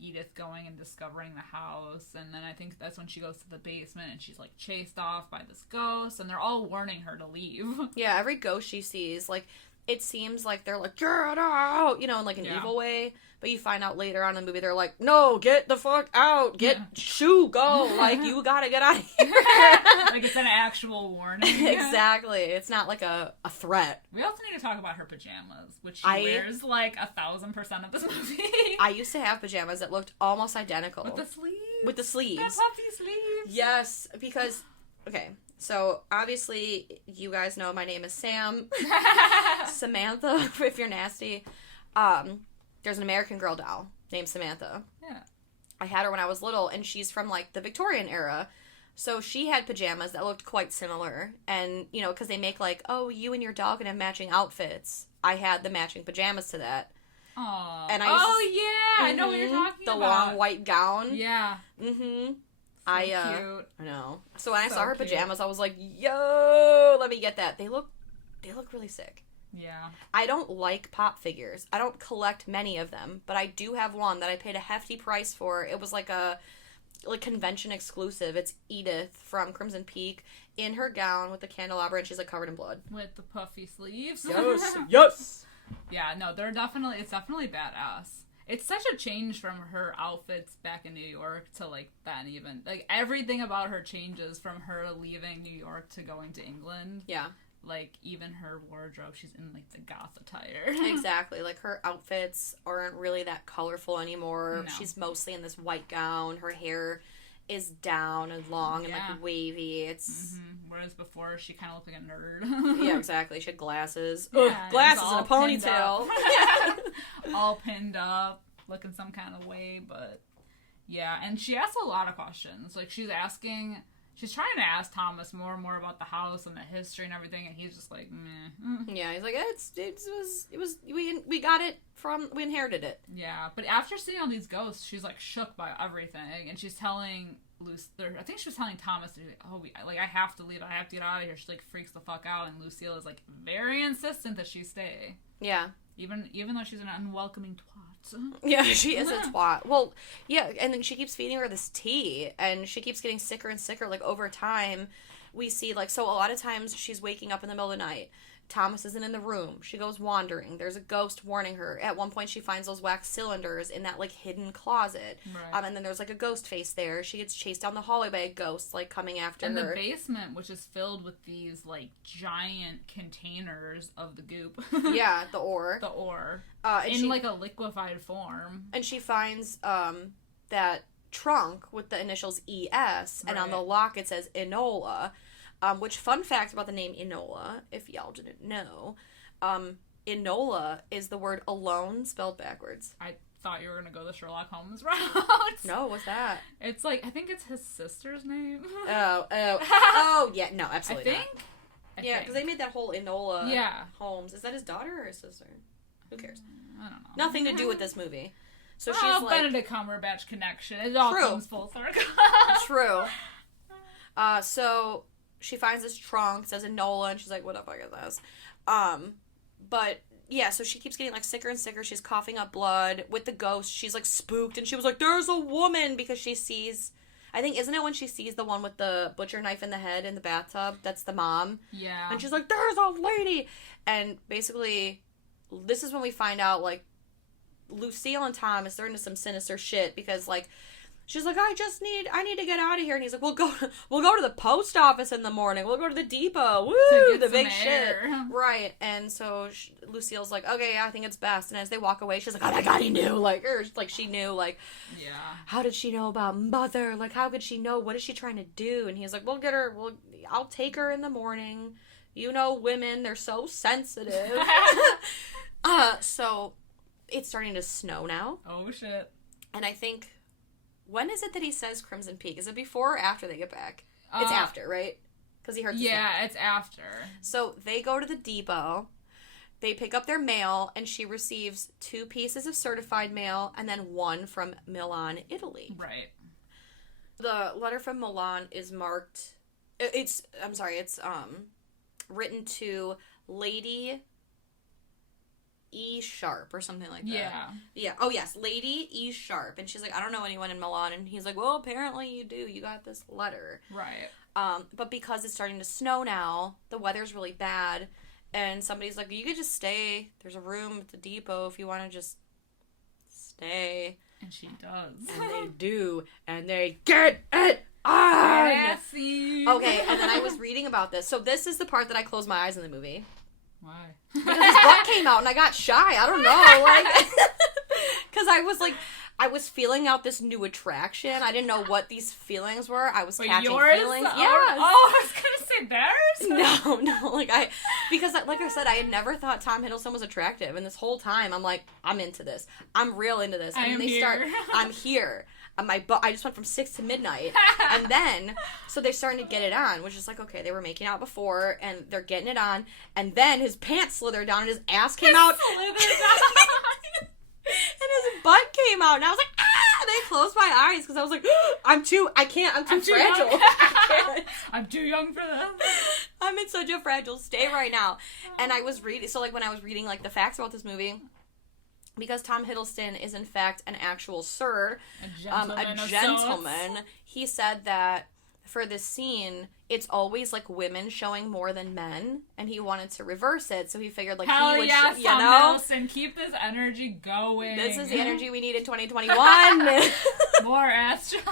Edith going and discovering the house, and then I think that's when she goes to the basement, and she's, like, chased off by this ghost, and they're all warning her to leave. Yeah, every ghost she sees, like, it seems like they're like, get out, you know, in like an evil way. But you find out later on in the movie, they're like, no, get the fuck out. Shoo, go. Like, you gotta get out of here. Like, it's an actual warning. Exactly. It's not like a threat. We also need to talk about her pajamas, which she wears, like, 1,000% of this movie. I used to have pajamas that looked almost identical. With the sleeves? With the sleeves. The puffy sleeves. Yes, because, okay, so obviously you guys know my name is Sam. Samantha, if you're nasty. There's an American Girl doll named Samantha. Yeah. I had her when I was little, and she's from, like, the Victorian era. So she had pajamas that looked quite similar. And, you know, because they make like, oh, you and your dog can have matching outfits. I had the matching pajamas to that. Aww. And I know what you're talking the about. The long white gown. Yeah. Mm-hmm. So cute. I know. So when I saw her cute. pajamas, I was like, yo, let me get that. They look really sick. Yeah. I don't like pop figures. I don't collect many of them, but I do have one that I paid a hefty price for. It was like a convention exclusive. It's Edith from Crimson Peak in her gown with the candelabra, and she's like covered in blood. With the puffy sleeves. Yes. Yeah, no, it's definitely badass. It's such a change from her outfits back in New York to, like, then even. Like, everything about her changes from her leaving New York to going to England. Yeah. Like, even her wardrobe, she's in, like, the goth attire. Exactly. Like, her outfits aren't really that colorful anymore. No. She's mostly in this white gown. Her hair is down and long and, like, wavy. It's... Mm-hmm. Whereas before, she kind of looked like a nerd. Yeah, exactly. She had glasses. Yeah, Ugh, glasses and a ponytail. All pinned up, looking some kind of way, but... Yeah, and she asks a lot of questions. Like, she's trying to ask Thomas more and more about the house and the history and everything, and he's just like, meh. Yeah, he's like, we got it we inherited it. Yeah, but after seeing all these ghosts, she's like shook by everything, and she's telling I think she was telling Thomas, I have to leave, I have to get out of here. She like freaks the fuck out, and Lucille is like very insistent that she stay. Yeah. Even though she's an unwelcoming twat. Yeah, she is a twat. Well, yeah, and then she keeps feeding her this tea, and she keeps getting sicker and sicker. Like, over time, we see, like, so a lot of times she's waking up in the middle of the night. Thomas isn't in the room. She goes wandering. There's a ghost warning her. At one point, she finds those wax cylinders in that, like, hidden closet. Right. And then there's, like, a ghost face there. She gets chased down the hallway by a ghost, like, coming after her. her. And the basement, which is filled with these, like, giant containers of the goop. Yeah, the ore. The ore. In like, a liquefied form. And she finds, that trunk with the initials ES, and on the lock it says Enola. Which, fun fact about the name Enola, if y'all didn't know, Enola is the word alone spelled backwards. I thought you were going to go the Sherlock Holmes route. No, what's that? It's like, I think it's his sister's name. Oh, yeah, no, absolutely I think. Yeah, because they made that whole Enola Holmes. Is that his daughter or his sister? Who cares? I don't know. Nothing to do with this movie. So she's like... Benedict Cumberbatch connection. It all comes full circle. True. So... She finds this trunk, says Enola, and she's like, what the fuck is this? But, yeah, so she keeps getting, like, sicker and sicker. She's coughing up blood. With the ghost, she's, like, spooked, and she was like, there's a woman! Because she sees... I think, isn't it when she sees the one with the butcher knife in the head in the bathtub? That's the mom. Yeah. And she's like, there's a lady! And, basically, this is when we find out, like, Lucille and Thomas, they're into some sinister shit, because, like... She's like, I need to get out of here. And he's like, we'll go to the post office in the morning. We'll go to the depot. Woo, the big shit. Right. And so Lucille's like, okay, yeah, I think it's best. And as they walk away, she's like, oh my God, he knew. Like, she knew, like, yeah. How did she know about Mother? Like, how could she know? What is she trying to do? And he's like, I'll take her in the morning. You know, women, they're so sensitive. So it's starting to snow now. Oh, shit. And I think... When is it that he says Crimson Peak? Is it before or after they get back? It's after, right? Because he heard the sound. sound. It's after. So they go to the depot. They pick up their mail, and she receives 2 pieces of certified mail and then 1 from Milan, Italy. Right. The letter from Milan is marked... It's written to Lady... E. Sharp or something like that. Yeah. Yeah. Oh, yes. Lady E. Sharp. And she's like, I don't know anyone in Milan. And he's like, well, apparently you do. You got this letter. Right. But because it's starting to snow now, the weather's really bad. And somebody's like, you could just stay. There's a room at the depot if you want to just stay. And she does. And they do. And they get it on! Sassy. Okay, and then I was reading about this. So this is the part that I closed my eyes in the movie. Why? Because his butt came out and I got shy. I don't know. Like, because I was feeling out this new attraction. I didn't know what these feelings were. I was catching yours? feelings. Oh, Yes. I was gonna say Pussy bears? No, because like I said, I had never thought Tom Hiddleston was attractive, and this whole time I'm like, I'm into this. I'm real into this. And I'm here. I just went from 6 to midnight, and then, so they're starting to get it on, which is like, okay, they were making out before, and they're getting it on, and then his pants slithered down, and his ass came out. Slithered down. And his butt came out, and I was like, ah! And I closed my eyes, because I was like, I'm too fragile. I'm too young for this. I'm in such a fragile state right now. And I was reading, so, like, when I was reading, like, the facts about this movie, because Tom Hiddleston is, in fact, an actual sir, a gentleman, he said that for this scene, it's always, like, women showing more than men, and he wanted to reverse it, so he figured, like, hell he would, yes, you know? Hiddleston, keep this energy going. This is the energy we need in 2021. More ass shots.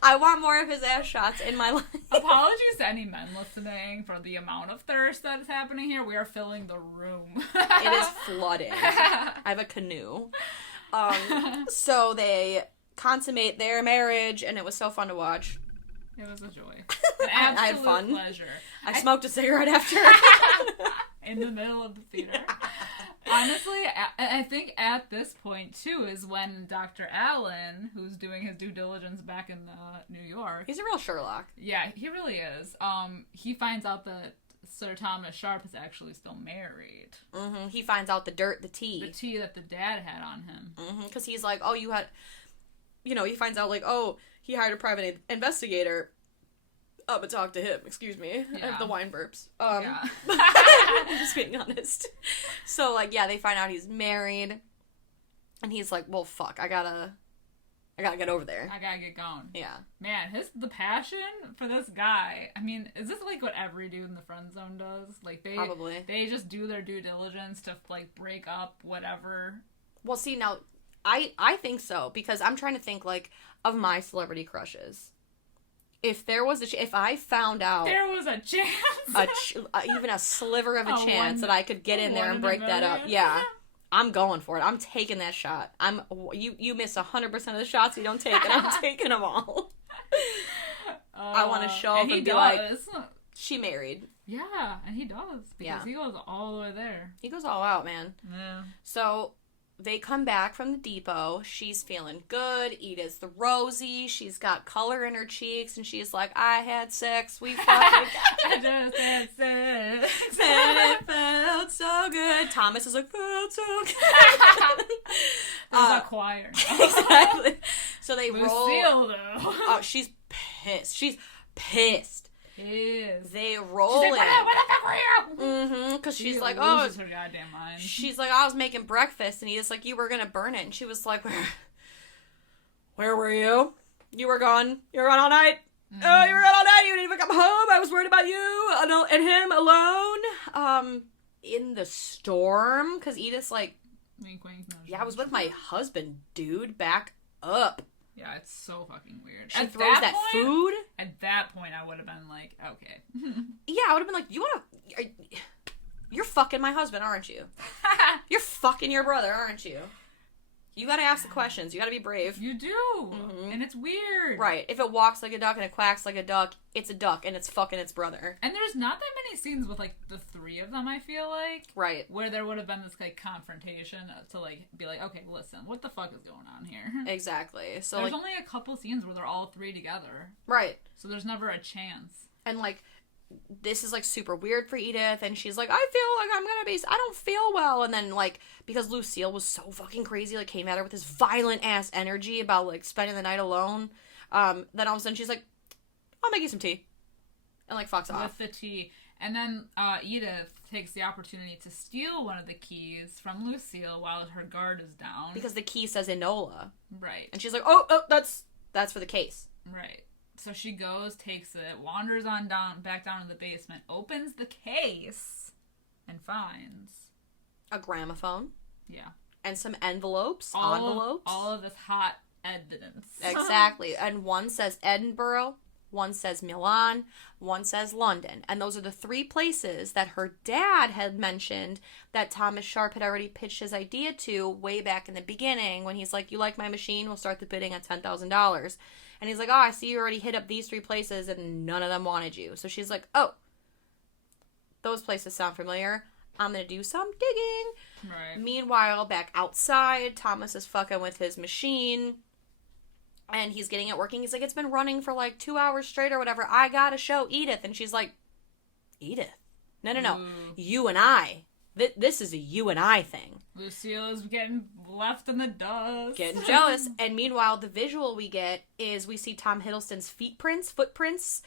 I want more of his ass shots in my life. Apologies to any men listening for the amount of thirst that is happening here. We are filling the room. It is flooding. I have a canoe. So they consummate their marriage, and it was so fun to watch. It was a joy. An absolute I had fun. Pleasure. I smoked a cigarette after. In the middle of the theater. Honestly, I think at this point, too, is when Dr. Allen, who's doing his due diligence back in New York... He's a real Sherlock. Yeah, he really is. He finds out that Sir Thomas Sharp is actually still married. Mm-hmm. He finds out the tea. The tea that the dad had on him. Mm-hmm. Because he's like, oh, you had... You know, he finds out, like, oh... He hired a private investigator to talk to him. Excuse me. Yeah. I have the wine burps. Yeah. I'm just being honest. So, like, yeah, they find out he's married. And he's like, well, fuck, I gotta get over there. I gotta get going. Yeah. Man, the passion for this guy. I mean, is this like what every dude in the friend zone does? Like, Probably. They just do their due diligence to, like, break up whatever. Well, see, now... I think so, because I'm trying to think, like, of my celebrity crushes. If there was if I found out... There was a chance. Even a sliver of a chance that I could get in there and break that up. Yeah. I'm going for it. I'm taking that shot. You miss 100% of the shots you don't take, and I'm taking them all. I want to show up and be like, she married. Yeah, and he does. Because he goes all the way there. He goes all out, man. Yeah. So... They come back from the depot. She's feeling good. Edith's the rosy. She's got color in her cheeks, and she's like, I had sex. We fucking I just had sex. And it felt so good. Thomas is like, felt so good. There's a choir. Exactly. So they Lucille, roll. though. Oh, she's pissed. She's pissed. They roll she's in. Like, what the fuck were you? Mm-hmm. Because she's like, her goddamn mind. She's like, I was making breakfast, and he's like, you were gonna burn it. And she was like, where were you? You were gone. You were gone all night. Mm-hmm. Oh, you were gone all night. You didn't even come home. I was worried about you and him alone. In the storm, because Edith's like, wink, wink. No, yeah, I was with my husband, dude. Back up. Yeah, it's so fucking weird. She throws that food. At that point, I would have been like, okay. Yeah, I would have been like, you're fucking my husband, aren't you? You're fucking your brother, aren't you? You gotta ask the questions. You gotta be brave. You do. Mm-hmm. And it's weird. Right. If it walks like a duck and it quacks like a duck, it's a duck and it's fucking its brother. And there's not that many scenes with, like, the three of them, I feel like. Right. Where there would have been this, like, confrontation to, like, be like, okay, listen, what the fuck is going on here? Exactly. So there's only a couple scenes where they're all three together. Right. So there's never a chance. And, like, this is, like, super weird for Edith, and she's like, I feel like I don't feel well, and then, like, because Lucille was so fucking crazy, like, came at her with this violent-ass energy about, like, spending the night alone, then all of a sudden she's like, I'll make you some tea, and, like, fucks off. With the tea. And then, Edith takes the opportunity to steal one of the keys from Lucille while her guard is down. Because the key says Enola. Right. And she's like, oh, that's for the case. Right. So she goes, takes it, wanders on back down to the basement, opens the case, and finds a gramophone. Yeah. And some envelopes. All of this hot evidence. Exactly. And one says Edinburgh, one says Milan, one says London. And those are the three places that her dad had mentioned that Thomas Sharp had already pitched his idea to way back in the beginning when he's like, you like my machine? We'll start the bidding at $10,000. And he's like, oh, I see you already hit up these three places and none of them wanted you. So she's like, oh, those places sound familiar. I'm gonna do some digging. Right. Meanwhile, back outside, Thomas is fucking with his machine. And he's getting it working. He's like, it's been running for like 2 hours straight or whatever. I gotta show Edith. And she's like, Edith? No. Ooh. You and I. This is a you and I thing. Lucille's getting left in the dust. Getting jealous. And meanwhile, the visual we get is we see Tom Hiddleston's footprints,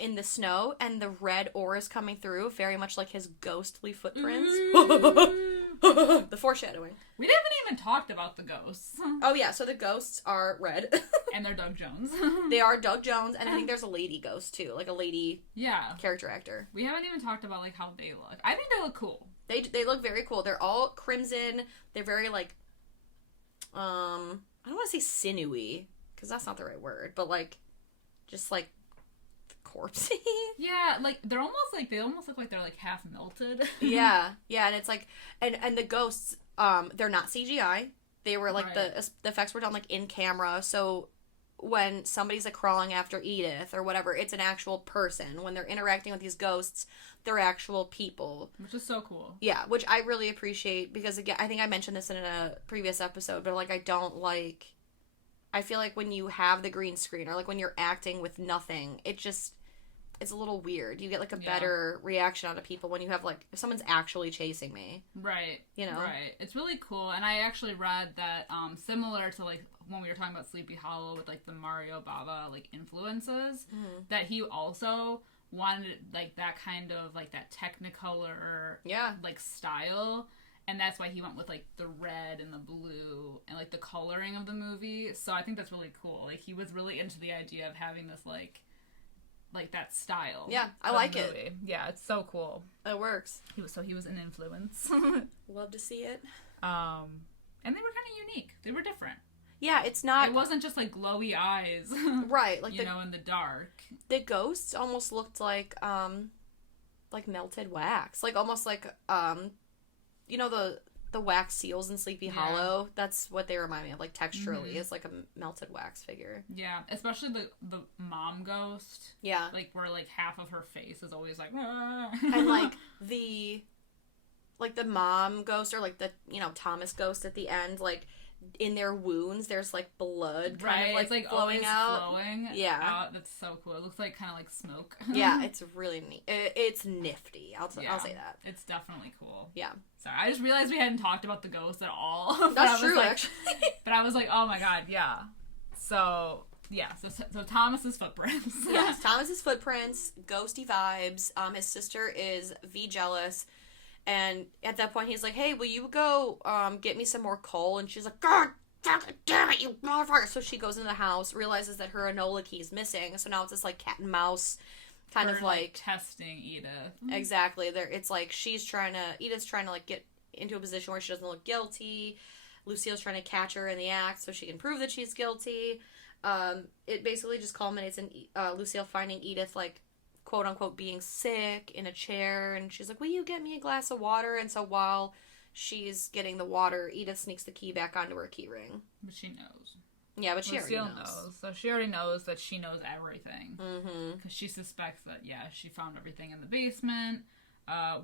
in the snow. And the red ore is coming through, very much like his ghostly footprints. The foreshadowing. We haven't even talked about the ghosts. Oh, yeah. So the ghosts are red. And they're Doug Jones. They are Doug Jones. And I think there's a lady ghost, too. Like a lady character actor. We haven't even talked about, like, how they look. I think they look cool. They look very cool. They're all crimson. They're very, like, I don't want to say sinewy, because that's not the right word. But, like, just, like, corpsey. Yeah, like, they almost look like they're, like, half melted. Yeah, and it's, like, and the ghosts, they're not CGI. They were, like, right. the effects were done, like, in camera, so when somebody's, like, crawling after Edith or whatever, it's an actual person. When they're interacting with these ghosts, they're actual people. Which is so cool. Yeah, which I really appreciate, because, again, I think I mentioned this in a previous episode, but, like, I feel like when you have the green screen, or, like, when you're acting with nothing, it's a little weird. You get, like, a better reaction out of people when you have, like, if someone's actually chasing me. Right. You know? Right. It's really cool. And I actually read that, similar to, like, when we were talking about Sleepy Hollow with, like, the Mario Bava, like, influences, that he also wanted, like, that kind of, like, that Technicolor, like, style. And that's why he went with, like, the red and the blue and, like, the coloring of the movie. So I think that's really cool. Like, he was really into the idea of having this, like that style. Yeah, I like it. Yeah, it's so cool. It works. He was an influence. Love to see it. And they were kind of unique. They were different. Yeah, it's not... It wasn't just, like, glowy eyes. Right. Like, you know, in the dark. The ghosts almost looked like melted wax. Like, almost like, you know, the wax seals in Sleepy Hollow? That's what they remind me of, like, texturally. It's like a melted wax figure. Yeah, especially the mom ghost. Yeah. Like, where, like, half of her face is always, like... And, like, the mom ghost, or, like, the, you know, Thomas ghost at the end, like... in their wounds, there's, like, blood kind of, like, it's, like, flowing out. Out. That's so cool. It looks like kind of like smoke. Yeah, it's really neat. It's nifty. I'll say that. It's definitely cool. Yeah. Sorry, I just realized we hadn't talked about the ghost at all. That's true, actually. But I was like, oh my god, yeah. So, yeah, so Thomas's footprints. Yes, Thomas's footprints, ghosty vibes. His sister is jealous. And at that point, he's like, hey, will you go get me some more coal? And she's like, God damn it, you motherfucker. So she goes into the house, realizes that her Enola key is missing. So now it's this, like, cat and mouse kind of, like... testing Edith. Exactly. It's like Edith's trying to, like, get into a position where she doesn't look guilty. Lucille's trying to catch her in the act so she can prove that she's guilty. It basically just culminates in Lucille finding Edith, like, quote-unquote being sick in a chair, and she's like, will you get me a glass of water? And so while she's getting the water, Edith sneaks the key back onto her key ring. But she knows. Yeah, but she already Lucille knows. So she already knows that she knows everything. Mm-hmm. Because she suspects that, she found everything in the basement.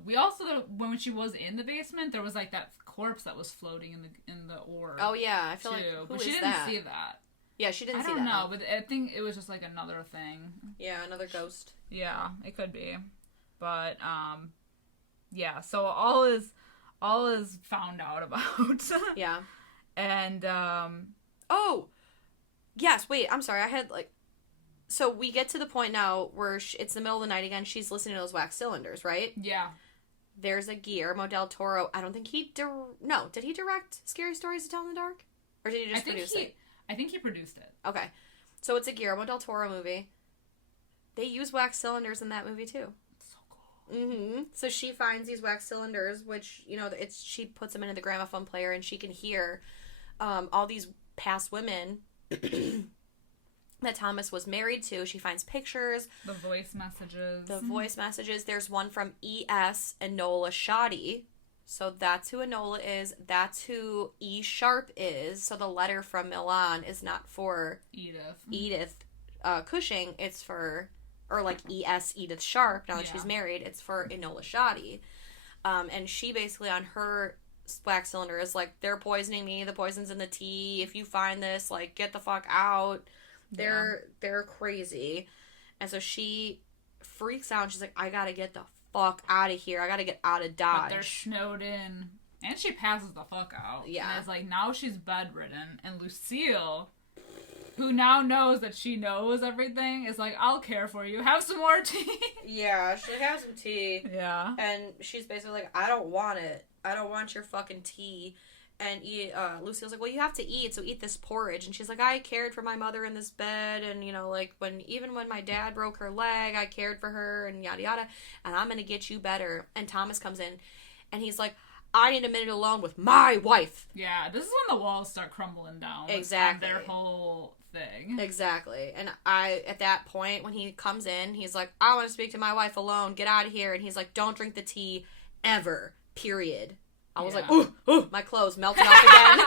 We also, when she was in the basement, there was, like, that corpse that was floating in the orb. Oh, yeah, I feel like, but she didn't see that. Yeah, she didn't see that. I don't know, but I think it was just, like, another thing. Yeah, another ghost. Yeah, it could be. But, yeah, so all is found out about. Yeah. And, oh! Yes, wait, I'm sorry, I had, like... So we get to the point now where it's the middle of the night again, she's listening to those wax cylinders, right? Yeah. There's a Guillermo Del Toro, I don't think he... No, did he direct Scary Stories to Tell in the Dark? Or did he just produce it? I think he produced it. Okay. So it's a Guillermo Del Toro movie. They use wax cylinders in that movie, too. So cool. Mm-hmm. So she finds these wax cylinders, which, you know, she puts them into the gramophone player, and she can hear all these past women that Thomas was married to. She finds pictures. The voice messages. There's one from E.S. Enola Shoddy. So that's who Enola is. That's who E. Sharp is. So the letter from Milan is not for Edith Cushing. It's for or like E.S. Edith Sharp, now that she's married, it's for Enola Shadi. And she basically on her wax cylinder is like, they're poisoning me, the poison's in the tea, if you find this, like, get the fuck out. They're crazy. And so she freaks out and she's like, I gotta get the fuck out of here, I gotta get out of Dodge. But they're snowed in. And she passes the fuck out. Yeah. And it's like, now she's bedridden. And Lucille, who now knows that she knows everything, is like, I'll care for you. Have some more tea. Yeah, she has some tea. Yeah. And she's basically like, I don't want it. I don't want your fucking tea. And Lucille's like, well, you have to eat, so eat this porridge. And she's like, I cared for my mother in this bed, and, you know, like, even when my dad broke her leg, I cared for her, and yada yada, and I'm gonna get you better. And Thomas comes in, and he's like, I need a minute alone with my wife. Yeah, this is when the walls start crumbling down. Exactly. Their whole thing. Exactly. And at that point, when he comes in, he's like, I want to speak to my wife alone. Get out of here. And he's like, don't drink the tea ever. Period. I was like, ooh, my clothes melted off again.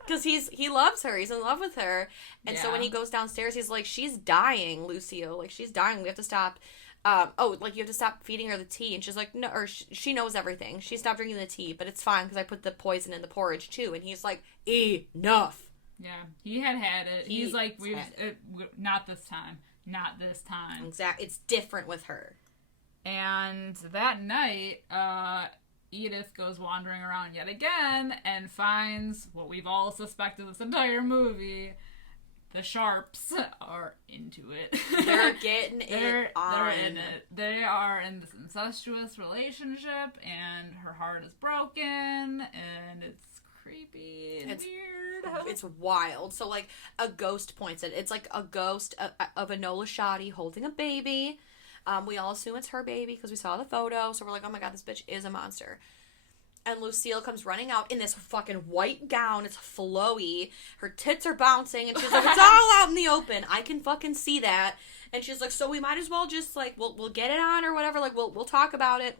Because he loves her. He's in love with her. And so when he goes downstairs, he's like, she's dying, Lucille. Like, she's dying. We have to stop. You have to stop feeding her the tea. And she's like, no, or she knows everything. She stopped drinking the tea, but it's fine because I put the poison in the porridge too. And he's like, enough. Yeah, he had it. He's like, not this time. Not this time. Exactly. It's different with her. And that night, Edith goes wandering around yet again and finds what we've all suspected this entire movie. The Sharps are into it. They're getting it on. They're in it. They are in this incestuous relationship, and her heart is broken, and it's creepy and weird. It's wild. So, like, a ghost points it. It's like a ghost of Enola Shadi holding a baby. We all assume it's her baby because we saw the photo, so we're like, oh my god, this bitch is a monster. And Lucille comes running out in this fucking white gown. It's flowy. Her tits are bouncing. And she's like, it's all out in the open. I can fucking see that. And she's like, so we might as well just, like, we'll get it on or whatever. Like, we'll talk about it.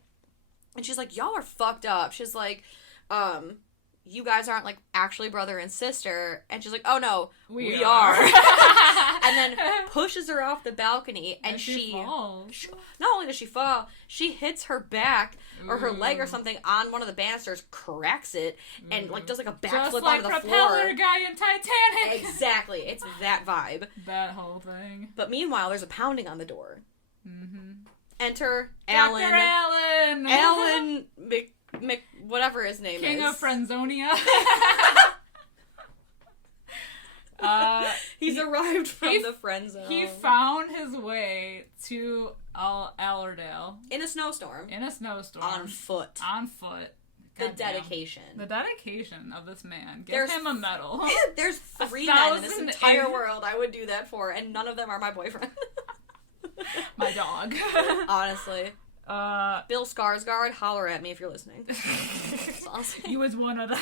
And she's like, y'all are fucked up. She's like, you guys aren't, like, actually brother and sister. And she's like, oh, no, we are. And then pushes her off the balcony. And she falls. Not only does she fall, she hits her back or her leg or something on one of the banisters, cracks it, and, like, does, like, a backflip onto the floor. Just like propeller guy in Titanic. Exactly. It's that vibe. That whole thing. But meanwhile, there's a pounding on the door. Mm-hmm. Enter Dr. Alan. Alan Mc whatever his name King is. of Friendzonia. He's arrived from the friend zone. He found his way to Allerdale. In a snowstorm. On foot. The dedication. The dedication of this man. Give him a medal. There's 3 men in this entire world I would do that for, and none of them are my boyfriend. My dog. Honestly. Bill Skarsgård, holler at me if you're listening. That's awesome. He was one of them.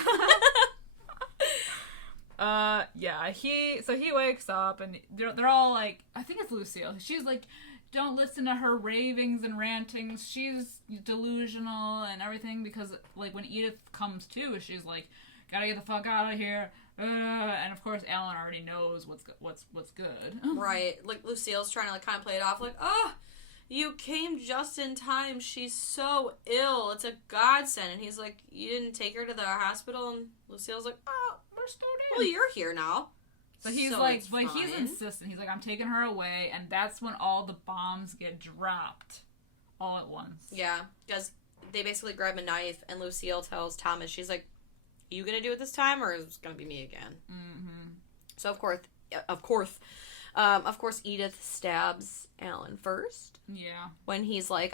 He wakes up and they're all like, I think it's Lucille. She's like, don't listen to her ravings and rantings. She's delusional and everything because, like, when Edith comes to, she's like, gotta get the fuck out of here. And of course, Alan already knows what's good. Right. Like, Lucille's trying to, like, kind of play it off like, oh, you came just in time. She's so ill. It's a godsend. And he's like, you didn't take her to the hospital? And Lucille's like, oh, we're snowed in. Well, you're here now. So he's like, but he's insistent. He's like, I'm taking her away. And that's when all the bombs get dropped all at once. Yeah. Because they basically grab a knife and Lucille tells Thomas, she's like, you gonna do it this time or is it gonna be me again? Mm-hmm. So of course, Edith stabs Alan first. Yeah. When he's like,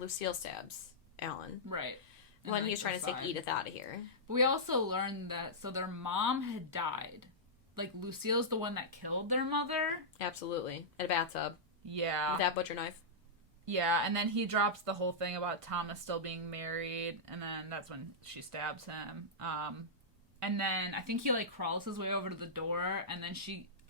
Lucille stabs Alan. Right. When he's trying to take Edith out of here. But we also learned that, so their mom had died. Like, Lucille's the one that killed their mother. Absolutely. At a bathtub. Yeah. With that butcher knife. Yeah, and then he drops the whole thing about Thomas still being married, and then that's when she stabs him. And then I think he, like, crawls his way over to the door, and then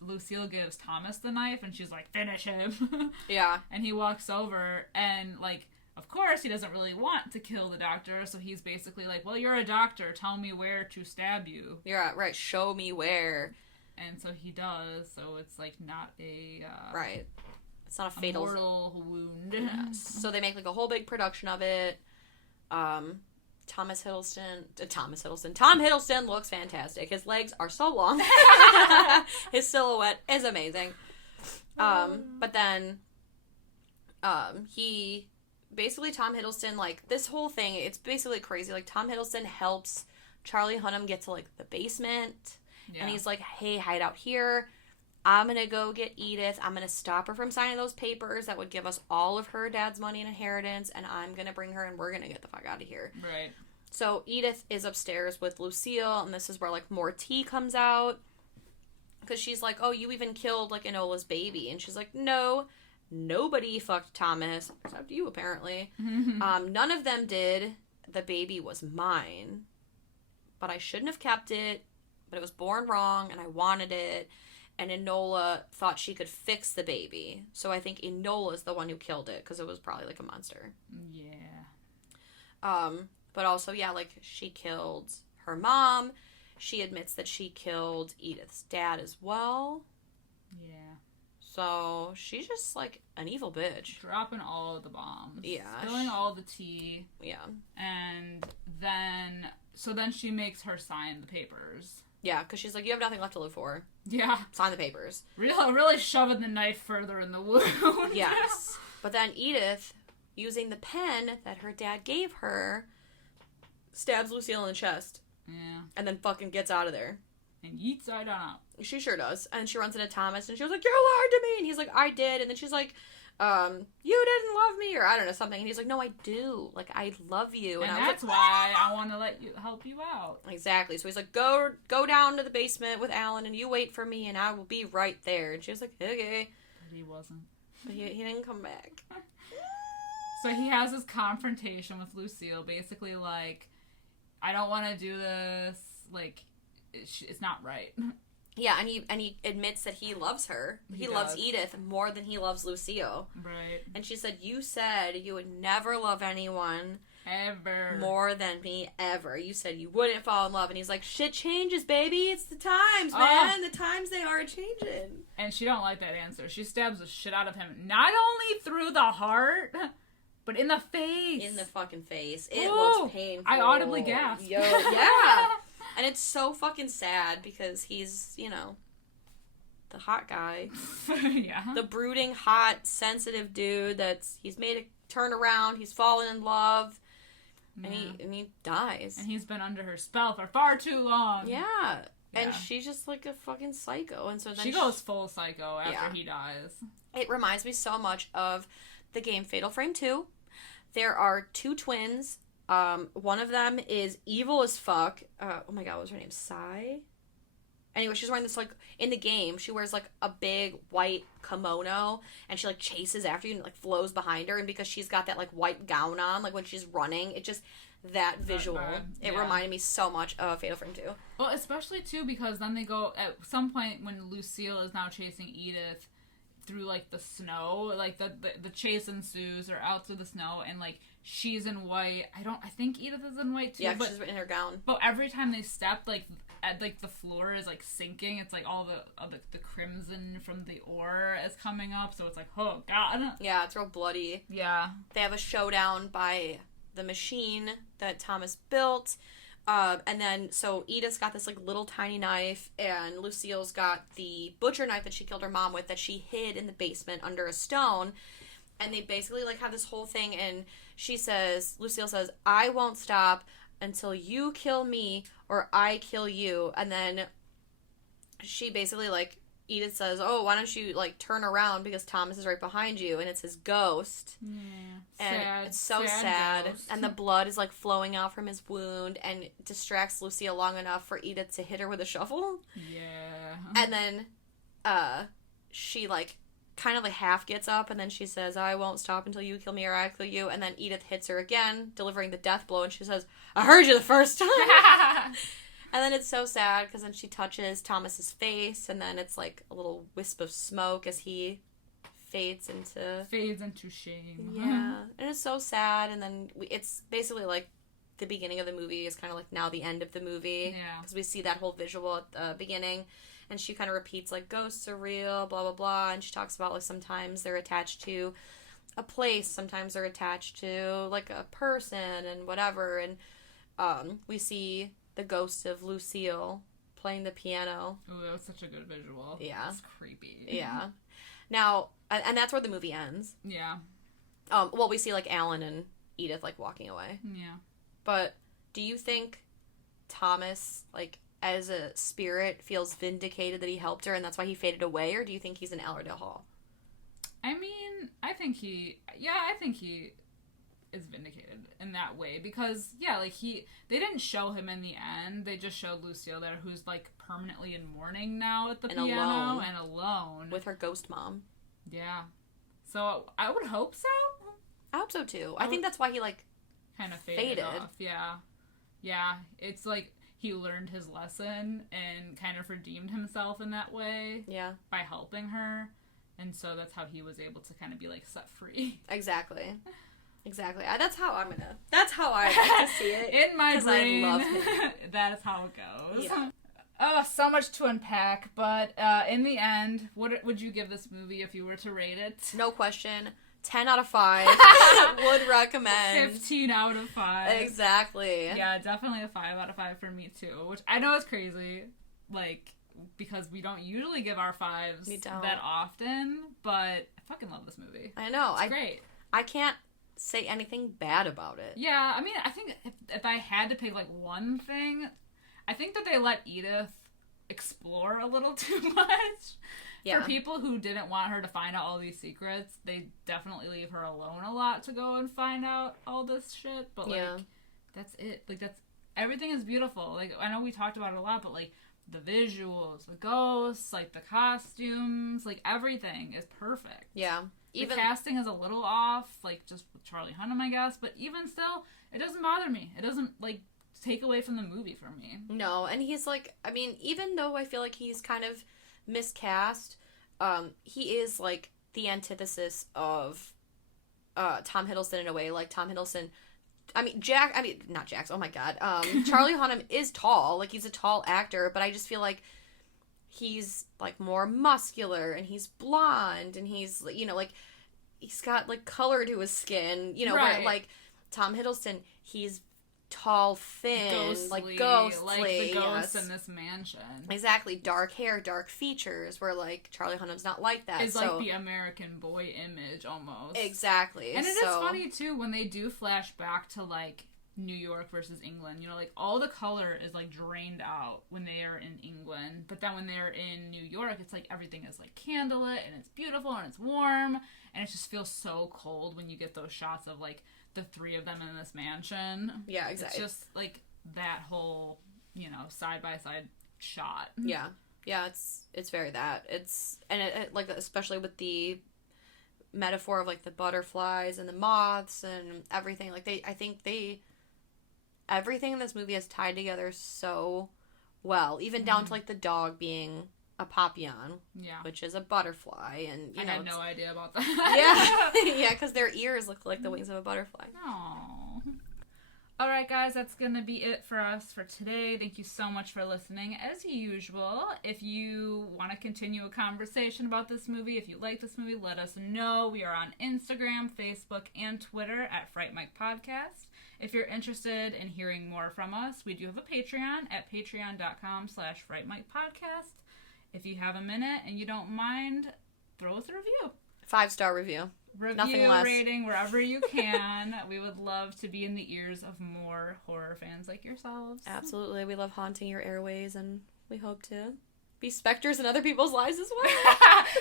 Lucille gives Thomas the knife, and she's like, finish him. Yeah. And he walks over, and, like, of course he doesn't really want to kill the doctor, so he's basically like, well, you're a doctor, tell me where to stab you. Yeah, right, show me where. And so he does, so it's, like, not a... right. It's not a fatal... mortal wound. Yes. So they make, like, a whole big production of it. Tom Hiddleston looks fantastic. His legs are so long. His silhouette is amazing. But then, he... Basically, Tom Hiddleston, like, this whole thing, it's basically crazy. Like, Tom Hiddleston helps Charlie Hunnam get to, like, the basement. Yeah. And he's like, hey, hide out here. I'm going to go get Edith. I'm going to stop her from signing those papers that would give us all of her dad's money and inheritance. And I'm going to bring her and we're going to get the fuck out of here. Right. So Edith is upstairs with Lucille. And this is where, like, more tea comes out. Because she's like, oh, you even killed, like, Enola's baby. And she's like, no. Nobody fucked Thomas, except you, apparently. None of them did. The baby was mine. But I shouldn't have kept it. But it was born wrong, and I wanted it. And Enola thought she could fix the baby. So I think Enola's the one who killed it, because it was probably, like, a monster. Yeah. But also, yeah, like, she killed her mom. She admits that she killed Edith's dad as well. Yeah. So, she's just, like, an evil bitch. Dropping all of the bombs. Yeah. Spilling all the tea. Yeah. And then... So then she makes her sign the papers. Yeah, because she's like, you have nothing left to live for. Yeah. Sign the papers. Really shoving the knife further in the wound. Yes. But then Edith, using the pen that her dad gave her, stabs Lucille in the chest. Yeah. And then fucking gets out of there. And yeets right on out. She sure does. And she runs into Thomas, and she was like, you lied to me! And he's like, I did. And then she's like, you didn't love me, or I don't know, something. And he's like, no, I do. Like, I love you. And that's like, why I want to help you out. Exactly. So he's like, go down to the basement with Alan, and you wait for me, and I will be right there. And she was like, okay. But he wasn't. But he didn't come back. So he has this confrontation with Lucille, basically like, I don't want to do this, like, it's not right. Yeah, and he admits that he loves her. He loves Edith more than he loves Lucille. Right. And she said, you said you would never love anyone ever more than me, ever. You said you wouldn't fall in love. And he's like, shit changes, baby. It's the times, man. The times, they are changing. And she don't like that answer. She stabs the shit out of him. Not only through the heart, but in the face. In the fucking face. It looks painful. I audibly gasped. Yo, yeah. And it's so fucking sad because he's, you know, the hot guy. Yeah. The brooding, hot, sensitive dude he's made a turn around, he's fallen in love, and he dies. And he's been under her spell for far too long. Yeah. And she's just like a fucking psycho. And so then she goes full psycho after he dies. It reminds me so much of the game Fatal Frame 2. There are two twins. One of them is evil as fuck. Oh my god, what was her name? Sai? Anyway, she's wearing this, like, in the game, she wears, like, a big white kimono, and she, like, chases after you and, like, flows behind her, and because she's got that, like, white gown on, like, when she's running, it just, that visual, it reminded me so much of Fatal Frame 2. Well, especially, too, because then they go, at some point, when Lucille is now chasing Edith through, like, the snow, like, the chase ensues, or out through the snow, and, like, she's in white. I think Edith is in white, too. Yeah, she's in her gown. But every time they step, like, the floor is, like, sinking. It's, like, all the crimson from the ore is coming up, so it's like, oh, God. Yeah, it's real bloody. Yeah. They have a showdown by the machine that Thomas built, and then, so Edith's got this, like, little tiny knife, and Lucille's got the butcher knife that she killed her mom with that she hid in the basement under a stone, and they basically, like, have this whole thing, and Lucille says, I won't stop until you kill me or I kill you. And then she basically, like, Edith says, oh, why don't you, like, turn around because Thomas is right behind you, and it's his ghost. Yeah. And it's so sad. And the blood is, like, flowing out from his wound and distracts Lucille long enough for Edith to hit her with a shovel. Yeah. And then she, like, kind of, like, half gets up, and then she says, I won't stop until you kill me or I kill you. And then Edith hits her again, delivering the death blow, and she says, I heard you the first time. And then it's so sad, because then she touches Thomas's face, and then it's, like, a little wisp of smoke as he fades into shame. Yeah. And it's so sad, and then it's basically, like, the beginning of the movie is kind of, like, now the end of the movie. Yeah. Because we see that whole visual at the beginning. and she kind of repeats, like, ghosts are real, blah, blah, blah, and she talks about, like, sometimes they're attached to a place, sometimes they're attached to, like, a person, and whatever, and, we see the ghost of Lucille playing the piano. Ooh, that was such a good visual. Yeah. It's creepy. Yeah. Now, and that's where the movie ends. Yeah. Well, we see, like, Alan and Edith, like, walking away. Yeah. But do you think Thomas, like, as a spirit, feels vindicated that he helped her and that's why he faded away, or do you think he's in Allerdale Hall? I mean, I think he is vindicated in that way because, yeah, like, they didn't show him in the end. They just showed Lucille there, who's, like, permanently in mourning now at the piano and alone. With her ghost mom. Yeah. So, I would hope so. I hope so, too. I think that's why he, like, kind of faded off. Yeah. Yeah. It's like he learned his lesson and kind of redeemed himself in that way. Yeah. By helping her. And so that's how he was able to kind of be, like, set free. Exactly. That's how I like to see it. In my brain. I love him. That is how it goes. Yeah. Oh, so much to unpack. But in the end, what would you give this movie if you were to rate it? No question. 10 out of 5. Would recommend. 15 out of 5. Exactly. Yeah, definitely a 5 out of 5 for me too. Which I know is crazy, like, because we don't usually give our 5s that often. But I fucking love this movie. I know. It's great. I can't say anything bad about it. Yeah, I mean, I think if I had to pick, like, one thing, I think that they let Edith explore a little too much. Yeah. For people who didn't want her to find out all these secrets, they definitely leave her alone a lot to go and find out all this shit. But, like, that's it. Like, everything is beautiful. Like, I know we talked about it a lot, but, like, the visuals, the ghosts, like, the costumes, like, everything is perfect. Yeah. Even the casting is a little off, like, just with Charlie Hunnam, I guess. But even still, it doesn't bother me. It doesn't, like, take away from the movie for me. No, and he's, like, I mean, even though I feel like he's kind of miscast, he is, like, the antithesis of Tom Hiddleston in a way. Like, Tom Hiddleston, not Jax, oh my god, Charlie Hunnam is tall, like, he's a tall actor, but I just feel like he's, like, more muscular, and he's blonde, and he's, you know, like, he's got, like, color to his skin, you know, right. Where, like, Tom Hiddleston, he's tall, thin, ghostly, like ghostly, like the ghosts in this mansion. Exactly, dark hair, dark features. Where like Charlie Hunnam's not like that. It's like the American boy image almost. Exactly, and it is funny too when they do flash back to like New York versus England. You know, like all the color is like drained out when they are in England, but then when they're in New York, it's like everything is like candlelit and it's beautiful and it's warm, and it just feels so cold when you get those shots of like the three of them in this mansion. Yeah, exactly. It's just like that whole, you know, side by side shot. Yeah, it's very that. It's and it like especially with the metaphor of like the butterflies and the moths and everything. Like everything in this movie is tied together so well, even down to like the dog being a papillon, which is a butterfly, and you know, I had no idea about that. Yeah, because their ears look like the wings of a butterfly. Aww. All right, guys, that's gonna be it for us for today. Thank you so much for listening. As usual, if you want to continue a conversation about this movie, if you like this movie, let us know. We are on Instagram, Facebook, and Twitter at Fright Mic Podcast. If you're interested in hearing more from us, we do have a Patreon at patreon.com/FrightMicPodcast. If you have a minute and you don't mind, throw us a review. 5-star review. Nothing less. Rating wherever you can. We would love to be in the ears of more horror fans like yourselves. Absolutely. We love haunting your airways, and we hope to be specters in other people's lives as well.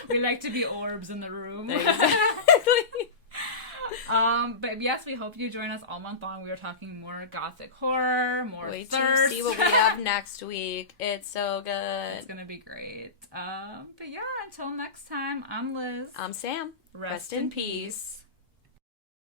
We like to be orbs in the room. Exactly. But yes, we hope you join us all month long. We are talking more gothic horror, more Wait thirst. to see what we have next week. It's so good. It's gonna be great. But yeah, until next time, I'm Liz. I'm Sam. Rest in peace.